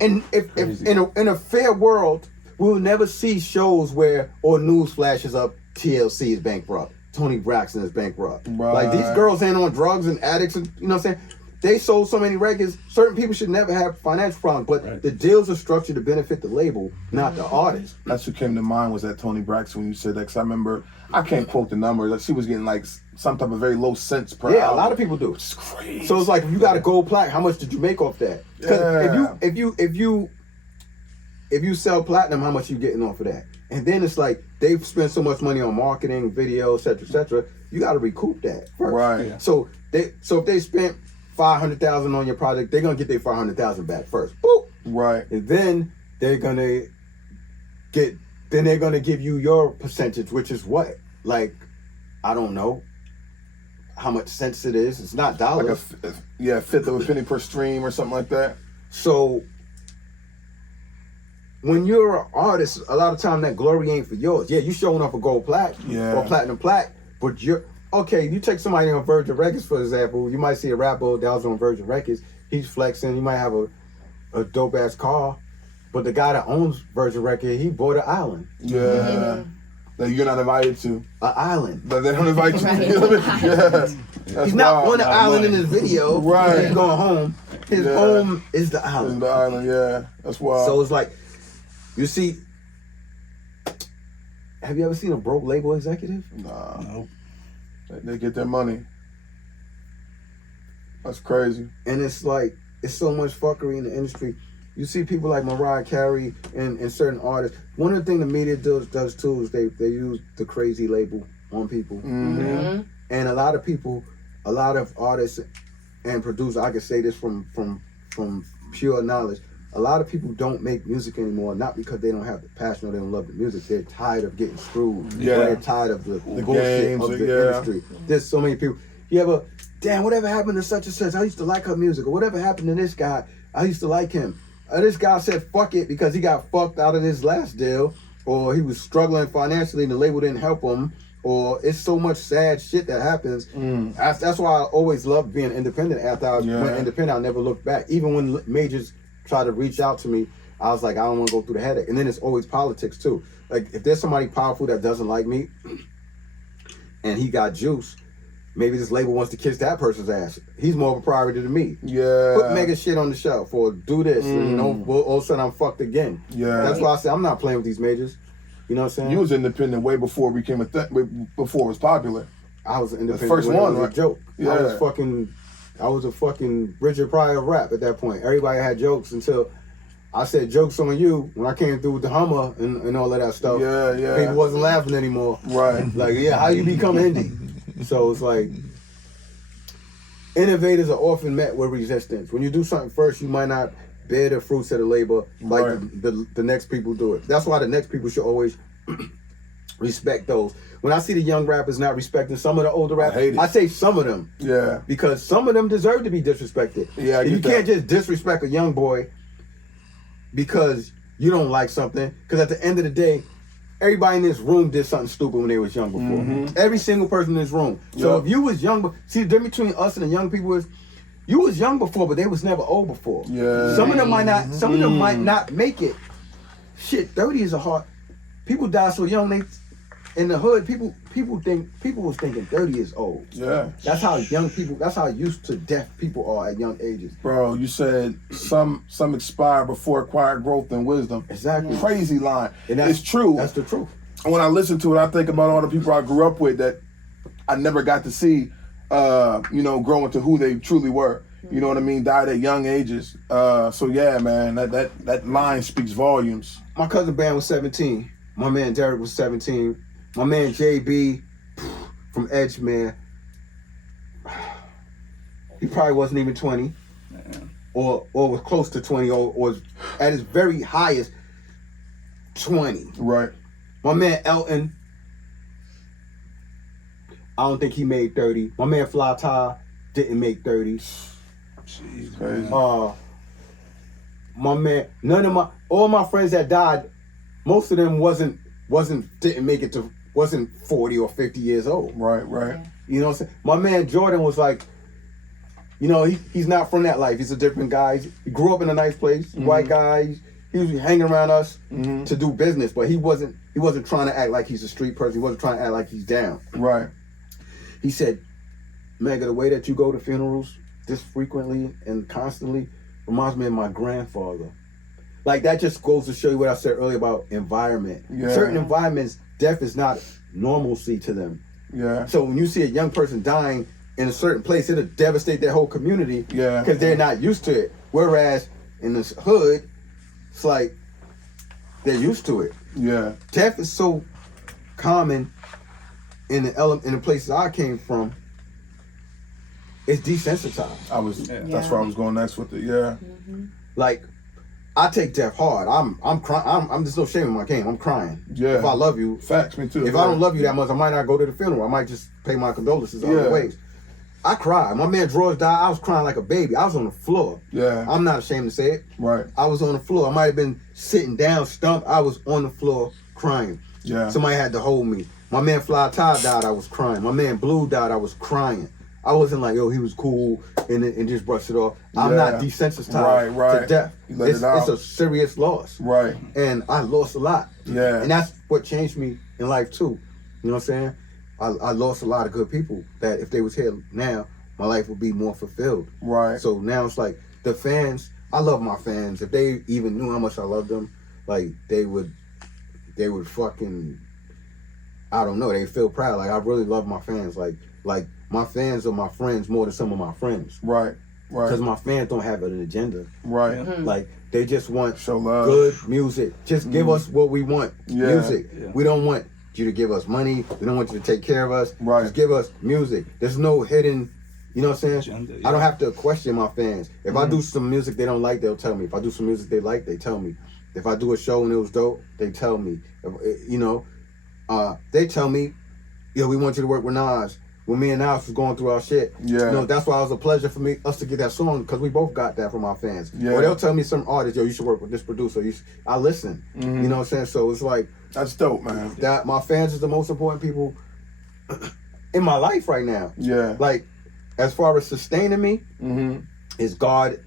And if in a fair world, we'll never see shows or news flashes up TLC is bankrupt, Tony Braxton is bankrupt. Right. Like these girls ain't on drugs and addicts, and you know what I'm saying? They sold so many records. Certain people should never have financial problems, but the deals are structured to benefit the label, not the artist. That's what came to mind was that Tony Braxton when you said that. Because I remember, I can't quote the numbers. Like she was getting like some type of very low cents per album. A lot of people do. It's crazy. So it's like if you got a gold plaque, how much did you make off that? Because if you sell platinum, how much you getting off of that? And then it's like they've spent so much money on marketing, video, etc., etc. You got to recoup that first. Right. So So if they spent $500,000 on your project, they're gonna get their $500,000 back first. Boop. Right. And then they're gonna give you your percentage, which is what? Like, I don't know how much cents it is. It's not dollars. Like a fifth of a penny per stream or something like that. So when you're an artist, a lot of time that glory ain't for yours. Yeah, you showing up a gold plaque or platinum plaque, but you take somebody on Virgin Records, for example, you might see a rapper that was on Virgin Records, he's flexing, he might have a dope ass car, but the guy that owns Virgin Records, he bought an island. Yeah. That you're not invited to. An island. But they don't invite you Right. to. You know what I mean? Yeah. He's not on the island in his video. Right. He's going home. His home is the island. In the island, yeah. That's wild. So it's like, you see, have you ever seen a broke label executive? Nah. Nope. They get their money. That's crazy. And it's like, it's so much fuckery in the industry. You see people like Mariah Carey and certain artists. One of the things the media does too is they use the crazy label on people. Mm-hmm. And a lot of artists and producers, I can say this from pure knowledge, a lot of people don't make music anymore, not because they don't have the passion or they don't love the music. They're tired of getting screwed. Yeah. Or they're tired of the bullshit games, of the industry. There's so many people. You ever, damn, whatever happened to such and such? I used to like her music. Or whatever happened to this guy? I used to like him. This guy said fuck it because he got fucked out of his last deal, or he was struggling financially and the label didn't help him, or it's so much sad shit that happens. That's why I always loved being independent. After I went independent, I never looked back. Even when majors try to reach out to me, I was like, I don't want to go through the headache. And then it's always politics too. Like if there's somebody powerful that doesn't like me and he got juice, maybe this label wants to kiss that person's ass. He's more of a priority than me. Yeah. Put mega shit on the shelf or do this. And, you know, all of a sudden I'm fucked again. Yeah. That's why I say I'm not playing with these majors. You know what I'm saying? You was independent way before it became before it was popular. I was independent. The first when it one, was right? a joke. Yeah. I was a fucking Richard Pryor of rap at that point. Everybody had jokes until I said jokes on you when I came through with the Hummer and all of that stuff. Yeah, yeah. People wasn't laughing anymore. Right. Like, yeah, how you become indie? So it's like, innovators are often met with resistance. When you do something first, you might not bear the fruits of the labor like the next people do it. That's why the next people should always respect those. When I see the young rappers not respecting some of the older rappers, I say some of them. Yeah. Because some of them deserve to be disrespected. Yeah, you can't just disrespect a young boy because you don't like something. Because at the end of the day, everybody in this room did something stupid when they was young before. Every single person in this room. So if you was young, see the difference between us and the young people is, you was young before, but they was never old before. Yeah. Some of them might not. Some of them might not make it. Shit, 30 is a hard. People die so young. They in the hood. People was thinking 30 is old. Yeah. That's how young people. That's how used to deaf people are at young ages. Bro, you said some expire before acquired growth and wisdom. Exactly. Crazy line. And it's true. That's the truth. When I listen to it, I think about all the people I grew up with that I never got to see, grow into who they truly were. You know what I mean? Died at young ages. So yeah, man, that line speaks volumes. My cousin Bam was 17. My man Derek was 17. My man JB from Edge, man, he probably wasn't even 20. Or was close to 20, or was at his very highest 20. Right. My man Elton, I don't think he made 30. My man Fly Ty didn't make 30. Jeez, crazy. My man, all my friends that died, most of them didn't make it to, wasn't 40 or 50 years old. Right. You know what I'm saying? My man Jordan was like, he's not from that life. He's a different guy. He grew up in a nice place, white guy. He was hanging around us to do business, but he wasn't trying to act like he's a street person. He wasn't trying to act like he's down. Right. He said, Mega, the way that you go to funerals this frequently and constantly reminds me of my grandfather. Like, that just goes to show you what I said earlier about environment. Yeah. Certain environments, death is not normalcy to them. Yeah. So when you see a young person dying in a certain place, it'll devastate their whole community. Yeah. Because they're not used to it. Whereas in this hood, it's like they're used to it. Yeah. Death is so common in the places I came from. it's desensitized. That's where I was going next with it. Yeah. Like, I take death hard. I'm crying. I'm just no shame in my game. I'm crying. Yeah. If I love you, facts. Me too. If I don't love you that much, I might not go to the funeral. I might just pay my condolences other ways. I cried. My man George died. I was crying like a baby. I was on the floor. Yeah. I'm not ashamed to say it. Right. I was on the floor. I might have been sitting down, stumped. I was on the floor crying. Yeah. Somebody had to hold me. My man Fly Ty died. I was crying. My man Blue died. I was crying. I wasn't like, yo, he was cool and just brushed it off. I'm not desensitized to death. It's a serious loss. Right. And I lost a lot. Yeah. And that's what changed me in life too. You know what I'm saying? I lost a lot of good people that if they was here now, my life would be more fulfilled. Right. So now it's like the fans, I love my fans. If they even knew how much I love them, like they would fucking, I don't know, they feel proud. Like I really love my fans. Like my fans are my friends more than some of my friends. Right. Right. Because my fans don't have an agenda. Right. Like they just want show love, good music. Just give us what we want. Yeah. Music. Yeah. We don't want you to give us money. We don't want you to take care of us. Right. Just give us music. There's no hidden, you know what I'm saying? Agenda, I don't have to question my fans. If I do some music they don't like, they'll tell me. If I do some music they like, they tell me. If I do a show and it was dope, they tell me. They tell me, yo, we want you to work with Nas. When me and Nas was going through our shit, that's why it was a pleasure for us to get that song because we both got that from our fans. Yeah. Or they'll tell me some artist, yo, you should work with this producer. I listen. You know what I'm saying? So it's like that's dope, man. That my fans is the most important people in my life right now. Yeah. Like as far as sustaining me, is God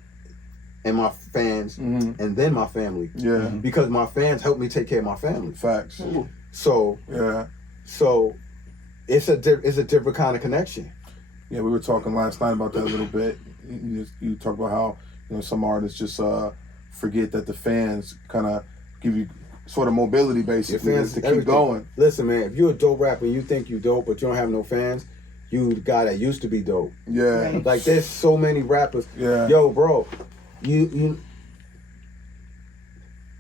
and my fans, and then my family. Yeah. Because my fans help me take care of my family. Facts. So it's a different kind of connection. Yeah, we were talking last night about that a little bit. You talk about how some artists just forget that the fans kind of give you sort of mobility basically to keep going. Listen, man, if you're a dope rapper and you think you dope but you don't have no fans, you the guy that used to be dope. Yeah. Right. Like there's so many rappers. Yeah. Yo, bro, you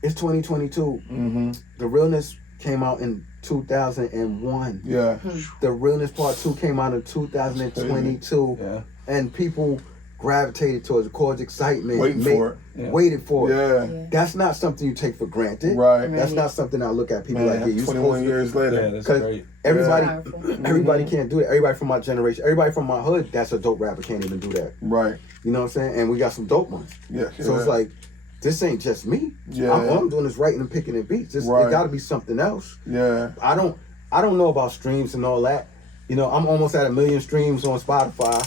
it's 2022. The Realness came out in 2001. Yeah. The Realness Part 2 came out in 2022. Yeah. And people gravitated towards it, caused excitement. Waited for it. Yeah. That's not something you take for granted. Right. That's not something I look at people like, you 21 years later. Yeah, that's great. Everybody can't do that. Everybody from my generation, everybody from my hood, that's a dope rapper, can't even do that. Right. You know what I'm saying? And we got some dope ones. Yeah. So it's like, this ain't just me. Yeah. All I'm doing is writing and picking and beats. It got to be something else. Yeah. I don't know about streams and all that. I'm almost at 1 million streams on Spotify.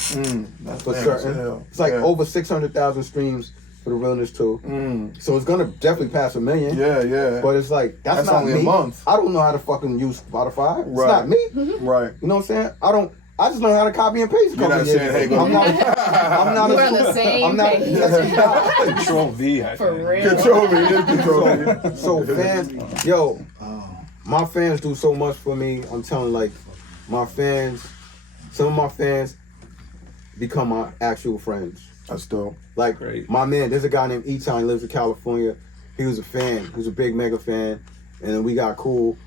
That's for certain. It's like over 600,000 streams for the Realness 2. So it's gonna definitely pass 1 million. Yeah. But it's like that's not only me. a month. I don't know how to fucking use Spotify. It's not me. Right. You know what I'm saying? I just know how to copy and paste. You're not saying, hey, go. I'm not We're on the same page. Control V, I For think. real. Control me. So fans, my fans do so much for me. I'm telling some of my fans become my actual friends. That's dope. Like Great. my man, there's a guy named Eton, he lives in California. He was a fan. He was a big mega fan. And then we got cool.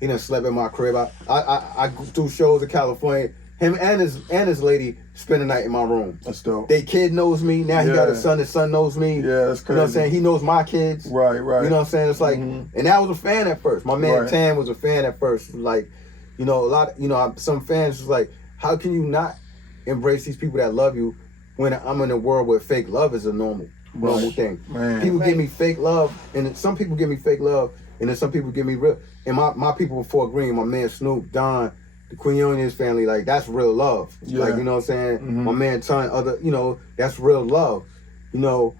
He done slept in my crib. I do shows in California. Him and his lady spend the night in my room. That's dope. They kid knows me. Now he got a son. His son knows me. Yeah, that's crazy. You know what I'm saying? He knows my kids. Right. You know what I'm saying? It's like, and I was a fan at first. My man Tan was a fan at first. Like, a lot. Some fans was like, how can you not embrace these people that love you when I'm in a world where fake love is a normal thing? Man. People give me fake love, and some people give me fake love, and then some people give me real. And my people in Fort Greene, my man Snoop, Don, the Quinones family, like that's real love. Yeah. Like, you know what I'm saying? My man Ton, that's real love. So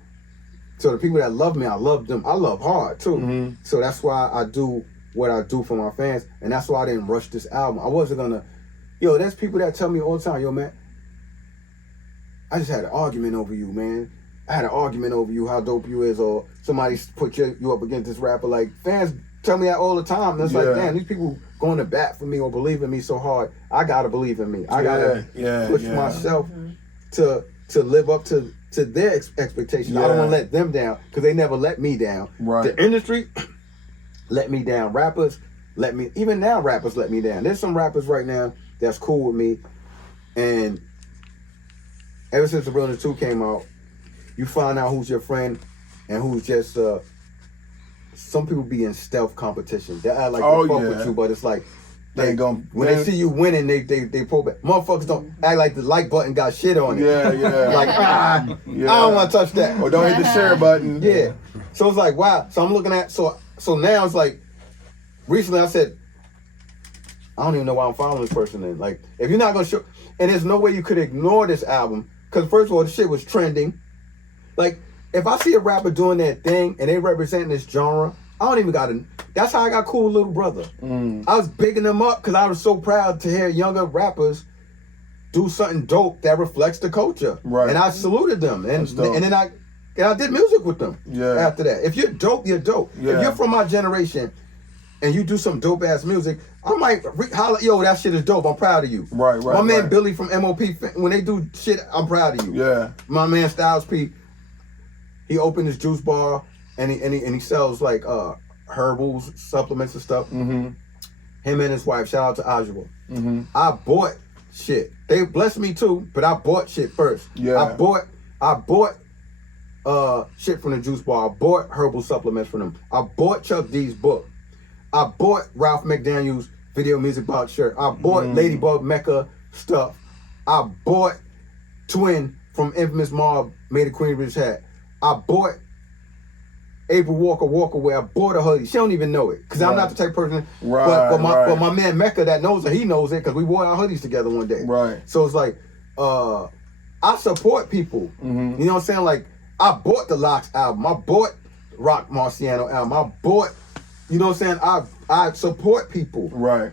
the people that love me, I love them. I love hard too. So that's why I do what I do for my fans, and that's why I didn't rush this album. I wasn't gonna. There's people that tell me all the time, yo man, I just had an argument over you, man. I had an argument over you, how dope you is, or somebody put you up against this rapper. Like fans tell me that all the time. And it's like, damn, these people going to bat for me or believe in me so hard. I gotta believe in me. I gotta push myself to live up to their expectations. I don't want to let them down because they never let me down. Right. The industry let me down. Rappers let me. Even now, rappers let me down. There's some rappers right now that's cool with me, and ever since the Realness 2 came out, you find out who's your friend and who's just some people be in stealth competition. They act like they fuck with you, but it's like they ain't gonna, when they see you winning, they pull back. Motherfuckers don't act like the like button got shit on it. Yeah. Like I don't want to touch that. Or don't hit the share button. Yeah. So it's like, wow. So I'm looking at so now it's like recently I said, I don't even know why I'm following this person then. Like, if you're not gonna show, and there's no way you could ignore this album, because first of all, the shit was trending. Like, if I see a rapper doing that thing and they representing this genre, I don't even gotta. That's how I got cool with Little Brother. I was bigging them up because I was so proud to hear younger rappers do something dope that reflects the culture. Right. And I saluted them, and then I did music with them. Yeah. After that, if you're dope, you're dope. Yeah. If you're from my generation and you do some dope ass music, I might holler, yo, that shit is dope. I'm proud of you. Right. My man Billy from MOP, when they do shit, I'm proud of you. Yeah. My man Styles P, he opened his juice bar and he sells like herbals, supplements and stuff. Him and his wife, shout out to Ajwa. I bought shit. They blessed me too, but I bought shit first. Yeah. I bought shit from the juice bar. I bought herbal supplements from them. I bought Chuck D's book. I bought Ralph McDaniel's video music box shirt. I bought Ladybug Mecca stuff. I bought Twin from Infamous Mob made a Queenbridge hat. I bought April Walker Wear. I bought a hoodie. She don't even know it because I'm not the type of person. But my man Mecca that knows it, he knows it because we wore our hoodies together one day. Right. So it's like, I support people. You know what I'm saying? Like, I bought the Lox album. I bought Rock Marciano album. I bought, you know what I'm saying? I support people. Right.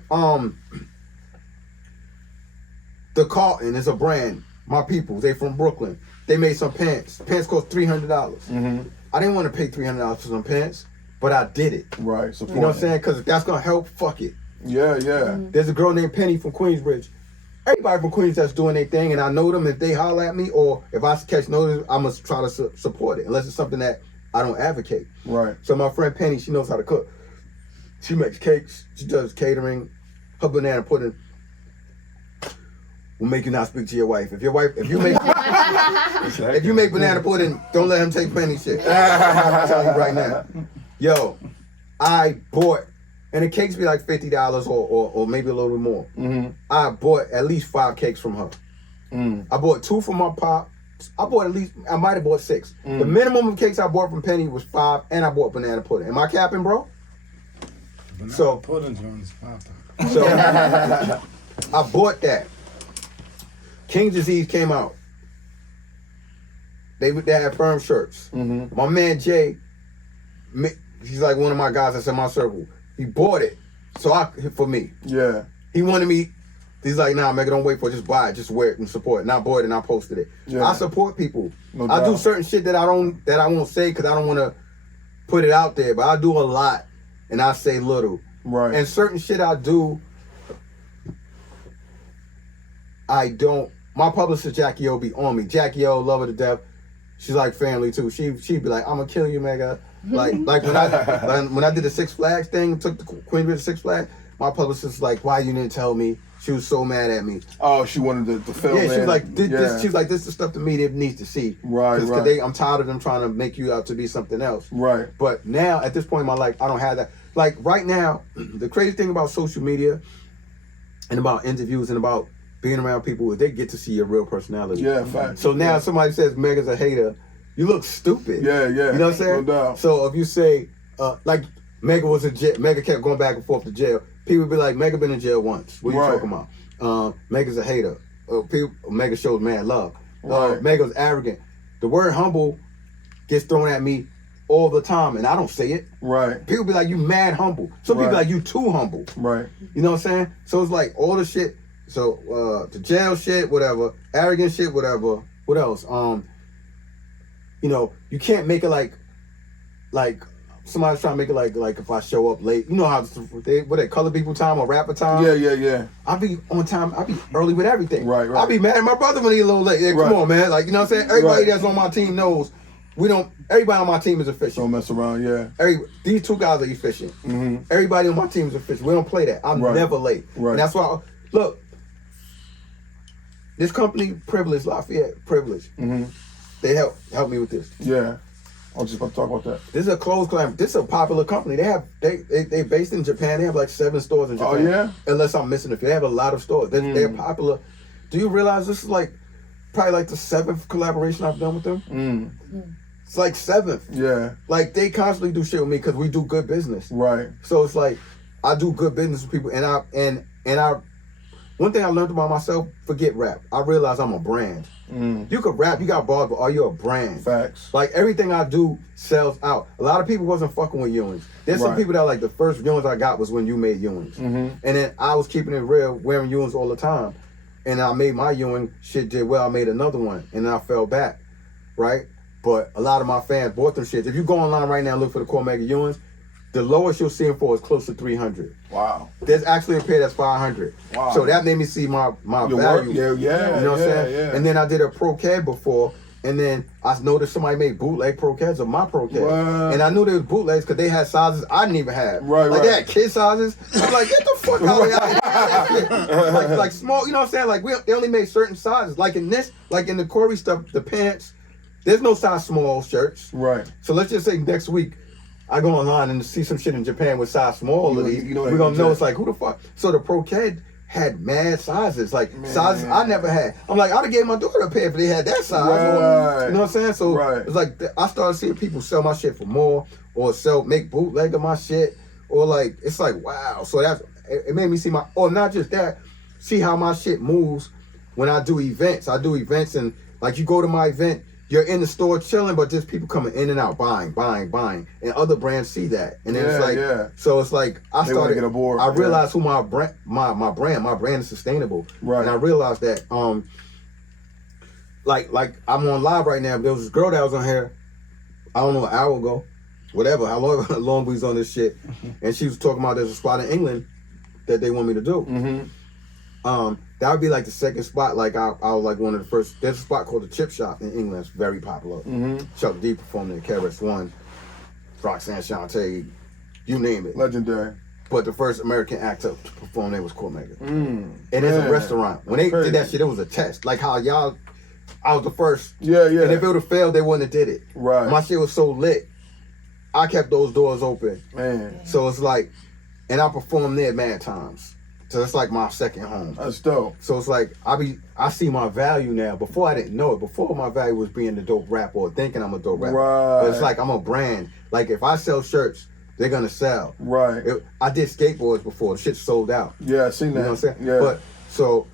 The Carlton is a brand. My people, they from Brooklyn. They made some pants. Pants cost $300. I didn't want to pay $300 for some pants, but I did it. Right. Support You know what I'm saying? Because if that's gonna help, fuck it. Yeah. There's a girl named Penny from Queensbridge. Everybody from Queens that's doing their thing, and I know them. If they holler at me, or if I catch notice, I must try to support it, unless it's something that I don't advocate. Right. So my friend Penny, she knows how to cook. She makes cakes. She does catering. Her banana pudding will make you not speak to your wife. If you make banana pudding, don't let him take Penny shit. I'm telling you right now. Yo, I bought, and the cakes be like $50 or maybe a little bit more. I bought at least 5 cakes from her. I bought 2 from my pop. I might have bought 6. The minimum of cakes I bought from Penny was 5, and I bought banana pudding. Am I capping, bro? Banana pudding joints popping. So I bought that. King's Disease came out. They had firm shirts. My man Jay, he's like one of my guys that's in my circle. He bought it, for me. Yeah. He wanted me. He's like, nah, Mega, don't wait for it. Just buy it. Just wear it and support it. And I bought it and I posted it. Yeah. I support people. No I do doubt. certain shit that I won't say because I don't want to put it out there. But I do a lot and I say little. Right. And certain shit I do, I don't. My publicist Jackie O be on me. Jackie O, love her to death. She's like family too. She'd be like, I'm gonna kill you, Mega. Like when I did the Six Flags thing, took the Queenbridge to Six Flags. My publicist was like, why you didn't tell me? She was so mad at me. Oh, she wanted to film it. Yeah, she was like, this is the stuff the media needs to see. Right. Because I'm tired of them trying to make you out to be something else. Right. But now, at this point in my life, I don't have that. Like right now, the crazy thing about social media and about interviews and about being around people is they get to see your real personality. Yeah, facts. So now somebody says Mega's a hater, you look stupid. Yeah. You know what I'm saying? No doubt. So if you say, like, Mega was in jail, Mega kept going back and forth to jail, people be like, Mega been in jail once. What are you talking about? Mega's a hater. Mega shows mad love. Right. Mega's arrogant. The word humble gets thrown at me all the time, and I don't say it. Right. People be like, you mad humble. Some people be like, you too humble. Right. You know what I'm saying? So it's like all the shit. So the jail shit, whatever. Arrogant shit, whatever. What else? You know, you can't make it like somebody's trying to make it like if I show up late. You know how they color people time or rapper time? Yeah. I be on time. I be early with everything. Right. I be mad at my brother when he a little late. Yeah, come on, man. Like, you know what I'm saying? Everybody that's on my team knows everybody on my team is efficient. Don't mess around, yeah. These 2 guys are efficient. Everybody on my team is efficient. We don't play that. I'm never late. Right. And that's why, look, This company, Privilege, Lafayette, Privilege. Mm-hmm. They help me with this. Yeah. I was just about to talk about that. This is a clothes collaboration. This is a popular company. They based in Japan. They have like 7 stores in Japan. Oh, yeah? Unless I'm missing a few. They have a lot of stores. They're popular. Do you realize this is like probably like the 7th collaboration I've done with them? It's like 7th. Yeah. Like they constantly do shit with me because we do good business. Right. So it's like I do good business with people, and I one thing I learned about myself, forget rap. I realized I'm a brand. You could rap, you got bars, but are you a brand? Facts. Like everything I do sells out. A lot of people wasn't fucking with Ewings. There's some people that like the first Ewings I got was when you made Ewings. And then I was keeping it real, wearing Ewings all the time. And I made my Ewing, shit did well, I made another one, and then I fell back, right? But a lot of my fans bought them shits. If you go online right now and look for the Cormega Ewings, the lowest you'll see them for is close to 300. Wow. There's actually a pair that's 500. Wow. So that made me see my Your value. work? Yeah. You know what I'm saying? Yeah. And then I did a Pro Cad before, and then I noticed somebody made bootleg Pro Cads of my Pro Cad. What? And I knew they was bootlegs because they had sizes I didn't even have. Right, like right. they had kid sizes. I'm like, get the fuck out of here. I didn't have that shit. Like small, you know what I'm saying? Like they only made certain sizes. Like in this, like in the Corey stuff, the pants, there's no size small shirts. Right. So let's just say next week, I go online and see some shit in Japan with size small of these. You know we're gonna know it's like, who the fuck? So the Pro Cad had mad sizes, like sizes I never had. I'm like, I'd have gave my daughter a pair if they had that size. Right. You know what I'm saying? So Right. it's like I started seeing people sell my shit for more, or make bootleg of my shit, or like it's like wow. So it made me see not just that, see how my shit moves when I do events. I do events and like you go to my event. You're in the store chilling, but just people coming in and out, buying, and other brands see that, and then it's like, so it's like I They wanna started. get aboard. I realized who my brand is sustainable, Right. and I realized that, like I'm on live right now. There was this girl that was on here, I don't know, an hour ago, whatever, how long we was on this shit, and she was talking about there's a spot in England that they want me to do. That would be like the second spot. Like I was like one of the first. There's a spot called the Chip Shop in England. It's very popular. Chuck D performed there. KRS-One, Roxanne Shante, you name it. Legendary. But the first American act to perform there was Cormega. And it's a restaurant. When they did that shit, it was a test. Like how I was the first. Yeah. And if it would have failed, they wouldn't have did it. Right. My shit was so lit. I kept those doors open. Man. So it's like, and I performed there mad times. So it's like my second home. That's dope. So it's like I see my value now. Before I didn't know it. Before my value was being the dope rapper or thinking I'm a dope rapper. Right. But it's like I'm a brand. Like if I sell shirts, they're gonna sell. Right. I did skateboards before. The shit sold out. Yeah, I seen that. You know what I'm saying? Yeah. But so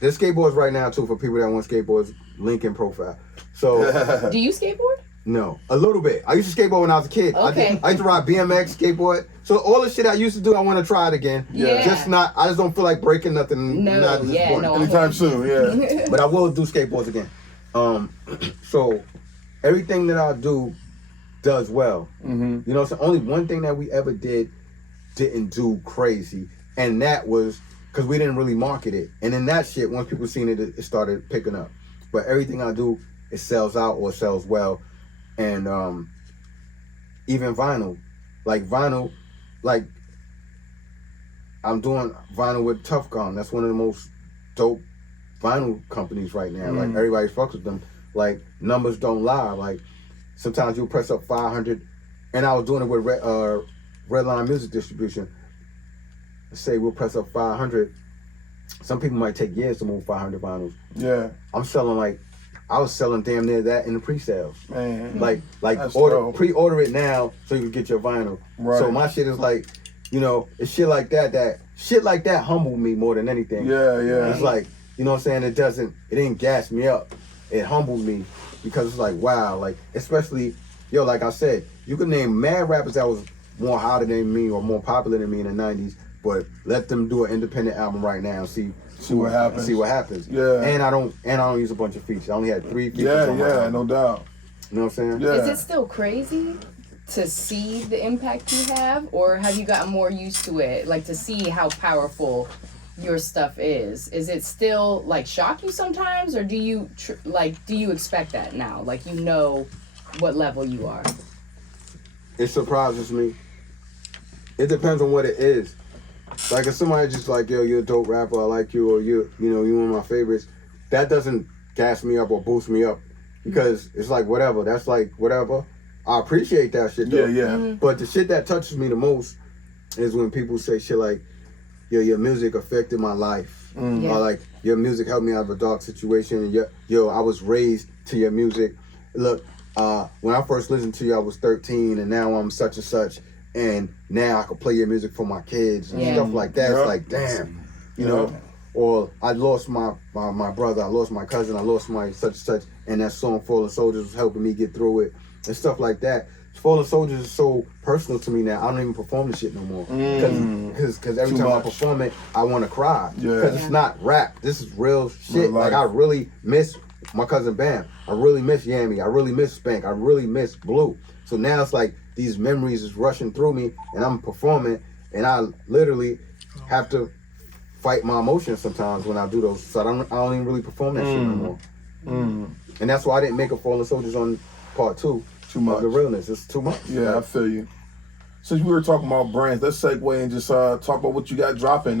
there's skateboards right now too for people that want skateboards. Link in profile. So Do you skateboard? no, a little bit. I used to skateboard when I was a kid. Okay. I used to ride BMX, skateboard. So all the shit I used to do, I want to try it again. Yeah. I just don't feel like breaking nothing. No, not at this yeah, point. no. Anytime soon, yeah. But I will do skateboards again. So everything that I do does well. You know what I'm saying? Only one thing that we ever didn't do crazy, and that was because we didn't really market it. And then that shit, once people seen it, it started picking up. But everything I do, it sells out or sells well. And even vinyl, like I'm doing vinyl with Tough Gum. That's one of the most dope vinyl companies right now. Like everybody fucks with them. Like numbers don't lie. Like sometimes you'll press up 500, and I was doing it with Redline Music Distribution. Let's say we'll press up 500. Some people might take years to move 500 vinyls. Yeah. I was selling damn near that in the pre-sales. Man. Like That's dope. pre-order it now so you can get your vinyl. Right. So my shit is like, you know, it's shit like that humbled me more than anything. Yeah. It's like, you know what I'm saying? It didn't gas me up. It humbled me because it's like, wow, like, especially, like I said, you could name mad rappers that was more hotter than me or more popular than me in the 90s, but let them do an independent album right now and see what happens. See what happens. Yeah. And I don't use a bunch of features. I only had 3 features on my album. No doubt. You know what I'm saying? Yeah. Is it still crazy to see the impact you have, or have you gotten more used to it, like to see how powerful your stuff is? Is it still like shock you sometimes, or do you do you expect that now? Like, you know what level you are? It surprises me. It depends on what it is. Like if somebody just like, yo, you're a dope rapper, I like you, or you're one of my favorites, that doesn't gas me up or boost me up because it's like whatever. That's like whatever. I appreciate that shit though. Yeah. But the shit that touches me the most is when people say shit like, yo, your music affected my life. Or like, your music helped me out of a dark situation. And yo, I was raised to your music. Look, when I first listened to you, I was 13 and now I'm such and such. And now I can play your music for my kids and stuff like that. It's like, damn, you know? Or I lost my brother, I lost my cousin, I lost my such and such. And that song, Fallen Soldiers, was helping me get through it. And stuff like that. Fallen Soldiers is so personal to me now. I don't even perform the shit no more. Because every time I perform it, I want to cry. Because it's not rap. This is real shit. Like, I really miss my cousin Bam. I really miss Yammy. I really miss Spank. I really miss Blue. So now it's like these memories is rushing through me and I'm performing and I literally have to fight my emotions sometimes when I do those. So I don't even really perform that shit no more. And that's why I didn't make a Fallen Soldiers on part 2. Too much. The realness. It's too much. Yeah, I feel you. Since we were talking about brands, let's segue and just talk about what you got dropping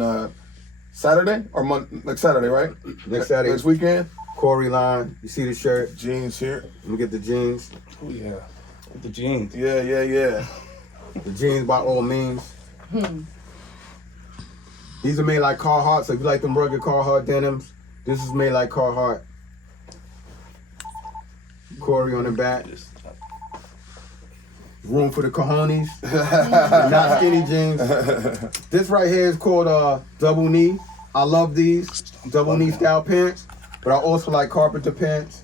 Saturday or next Saturday, right? Next Saturday. Next weekend. Corey line. You see the shirt? Jeans here. Let me get the jeans. Oh yeah, the jeans. Yeah. The jeans by all means. These are made like Carhartt, so if you like them rugged Carhartt denims, this is made like Carhartt. Corey on the back. Room for the cojones. Not skinny jeans. This right here is called double knee. I love these double knee style pants, but I also like carpenter pants.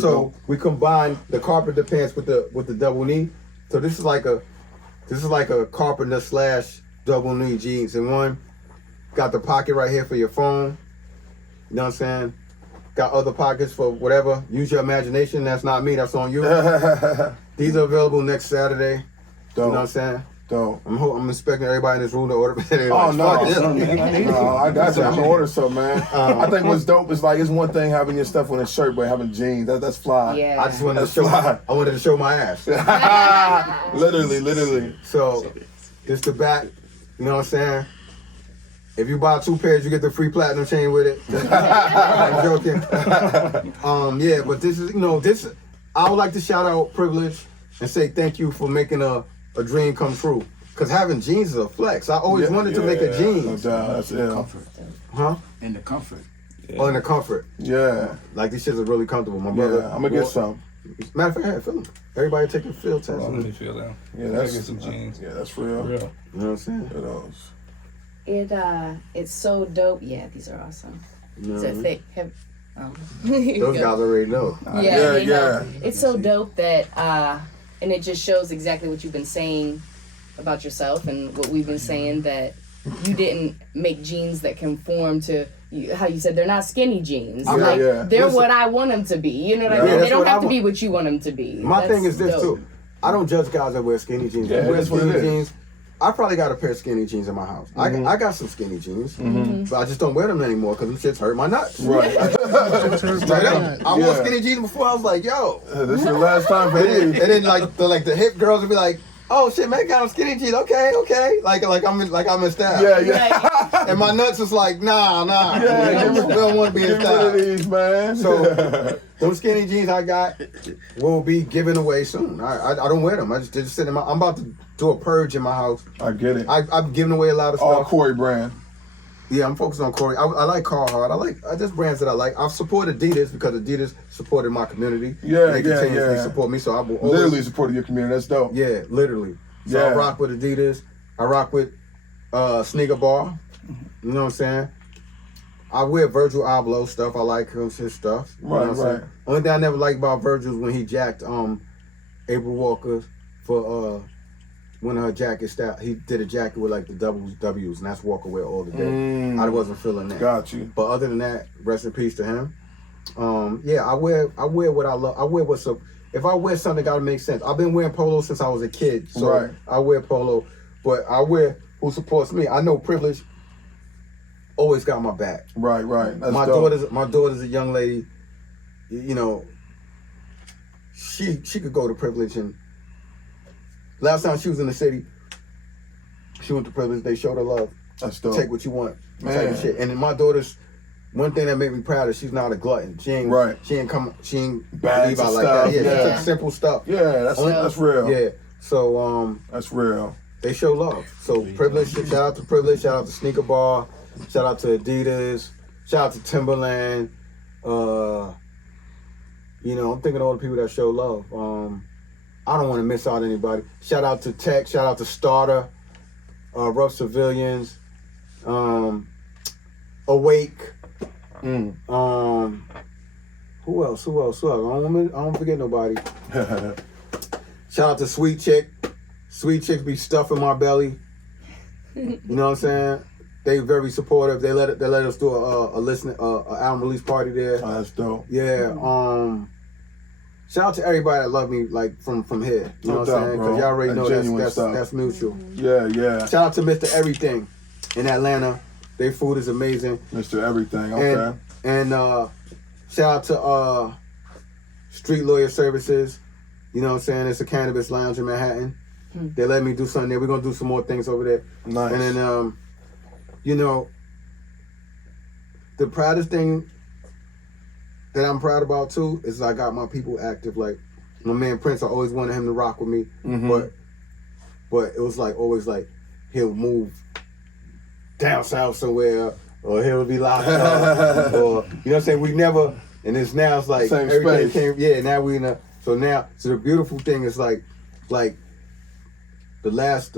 So we combine the carpenter pants with the double knee. So this is like a carpenter slash double knee jeans in one. Got the pocket right here for your phone. You know what I'm saying? Got other pockets for whatever. Use your imagination. That's not me. That's on you. These are available next Saturday. Dope. You know what I'm saying? Dope. I'm expecting everybody in this room to order. Oh, no, I got you. I'm gonna order some, man. I think what's dope is like, it's one thing having your stuff on a shirt, but having jeans, that's fly. Yeah. I just wanted to show. I wanted to show my ass. Literally. So this the back. You know what I'm saying? If you buy 2 pairs, you get the free platinum chain with it. I'm joking. Yeah, but this is, this. I would like to shout out Privilege and say thank you for making a dream come true. Cause having jeans is a flex. I always wanted to make a jeans. That's Comfort. Huh? And the comfort. Oh, and the comfort. Yeah. Like these shits are really comfortable. My brother. I'm gonna get some. Matter of fact, hey, feel them. Everybody taking field tests. Let me feel that. Yeah, That's get some jeans. Yeah, that's real. Real. You know what I'm saying? It is. It's so dope. Yeah, these are awesome. You know It's what I a mean? thick. Those guys already know. Yeah, they know. It's so dope that, and it just shows exactly what you've been saying about yourself and what we've been saying, that you didn't make jeans that conform to how you said they're not skinny jeans. They're Listen, what I want them to be. You know what I mean? They don't have to be what you want them to be. My thing is this too. I don't judge guys that wear skinny jeans. Yeah, wear that's what skinny it is. jeans. I probably got a pair of skinny jeans in my house. I got some skinny jeans, but I just don't wear them anymore because them shits hurt my nuts. Right. Straight up. I wore skinny jeans before. I was like, yo. This is the last time for you. And then like the hip girls would be like, oh shit, man, got them skinny jeans. Okay. Like I'm in style. Yeah. And my nuts was like, nah. Yeah, we don't want to be in Give me one of style. these, man. So those skinny jeans I got will be given away soon. I don't wear them. I just sit in my. I'm about to do a purge in my house. I get it. I've given away a lot of All stuff. Corey brand. Yeah, I'm focused on Corey. I like Carhartt. I like just brands that I like. I've supported Adidas because Adidas supported my community. They continuously support me, so I will always Literally supporting your community. That's dope. Yeah, literally. So I rock with Adidas. I rock with Sneaker Bar. You know what I'm saying? I wear Virgil Abloh stuff. I like his stuff. You know what I'm saying? Only thing I never liked about Virgil is when he jacked April Walker for one of her jacket style. He did a jacket with like the double W's, and that's Walker wear all the day. I wasn't feeling that. Got you. But other than that, rest in peace to him. I wear what I love. I wear what's up. If I wear something, it gotta make sense. I've been wearing polo since I was a kid, so I wear polo. But I wear who supports me. I know Privilege always got my back. Right. That's my dope. daughter's a young lady. You know, she could go to Privilege, and last time she was in the city, she went to Privilege. They showed her love. That's dope. Take what you want, Man. type of shit. And my daughter's one thing that made me proud is she's not a glutton. She ain't She ain't bags leave out of like stuff. that. Yeah, Yeah. she took simple stuff. Yeah, that's real. Yeah. So that's real. they show love. So Privilege, shout out to Privilege, shout out to Sneaker Bar, shout out to Adidas, shout out to Timberland. You know, I'm thinking of all the people that show love. I don't want to miss out anybody. Shout out to Tech, shout out to Starter, Rough Civilians, Awake. Who else? I don't forget nobody. Shout out to Sweet Chick. Sweet Chick be stuffing my belly. You know what I'm saying? They very supportive. They let us do a album release party there. Oh, that's dope. Yeah. Shout out to everybody that love me like from here. You know what I'm saying? Because y'all already know that's mutual. Yeah. Shout out to Mr. Everything in Atlanta. Their food is amazing. Mr. Everything. Okay. And shout out to Street Lawyer Services. You know what I'm saying? It's a cannabis lounge in Manhattan. They let me do something there. We're gonna do some more things over there. Nice. And then you know, the proudest thing that I'm proud about too is I got my people active. Like my man Prince, I always wanted him to rock with me, but it was like always like he'll move down south somewhere, or he'll be locked up, or you know what I'm saying. We never, and it's now it's like same everything space. came. Yeah, now we in a. So the beautiful thing is like the last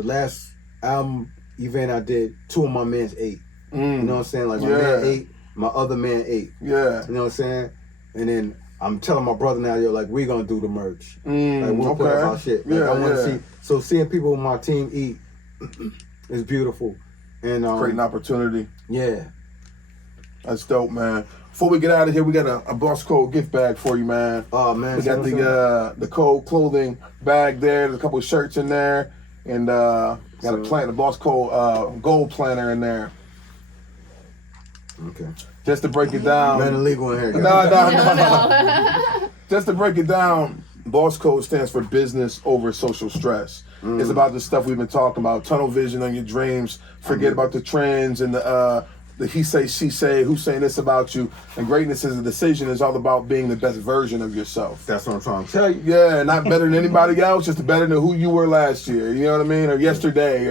album event I did, 2 of my mans ate. You know what I'm saying? Like my man ate, my other man ate. Yeah. You know what I'm saying? And then I'm telling my brother now, yo, like we gonna do the merch. Like we'll put up our shit. Like I wanna see. So seeing people on my team eat is beautiful. And great opportunity. Yeah. That's dope, man. Before we get out of here, we got a Boss Code gift bag for you, man. Oh man. We got the Code clothing bag there. There's a couple of shirts in there. And got the Boss Code gold planner in there. Okay. Just to break it down. Man, illegal in here. No. Just to break it down, Boss Code stands for business over social stress. It's about the stuff we've been talking about. Tunnel vision on your dreams. Forget about the trends and the he say, she say, who's saying this about you. And greatness is a decision. It's all about being the best version of yourself. That's what I'm trying to tell you. Yeah, not better than anybody else, just better than who you were last year. You know what I mean? Or yesterday.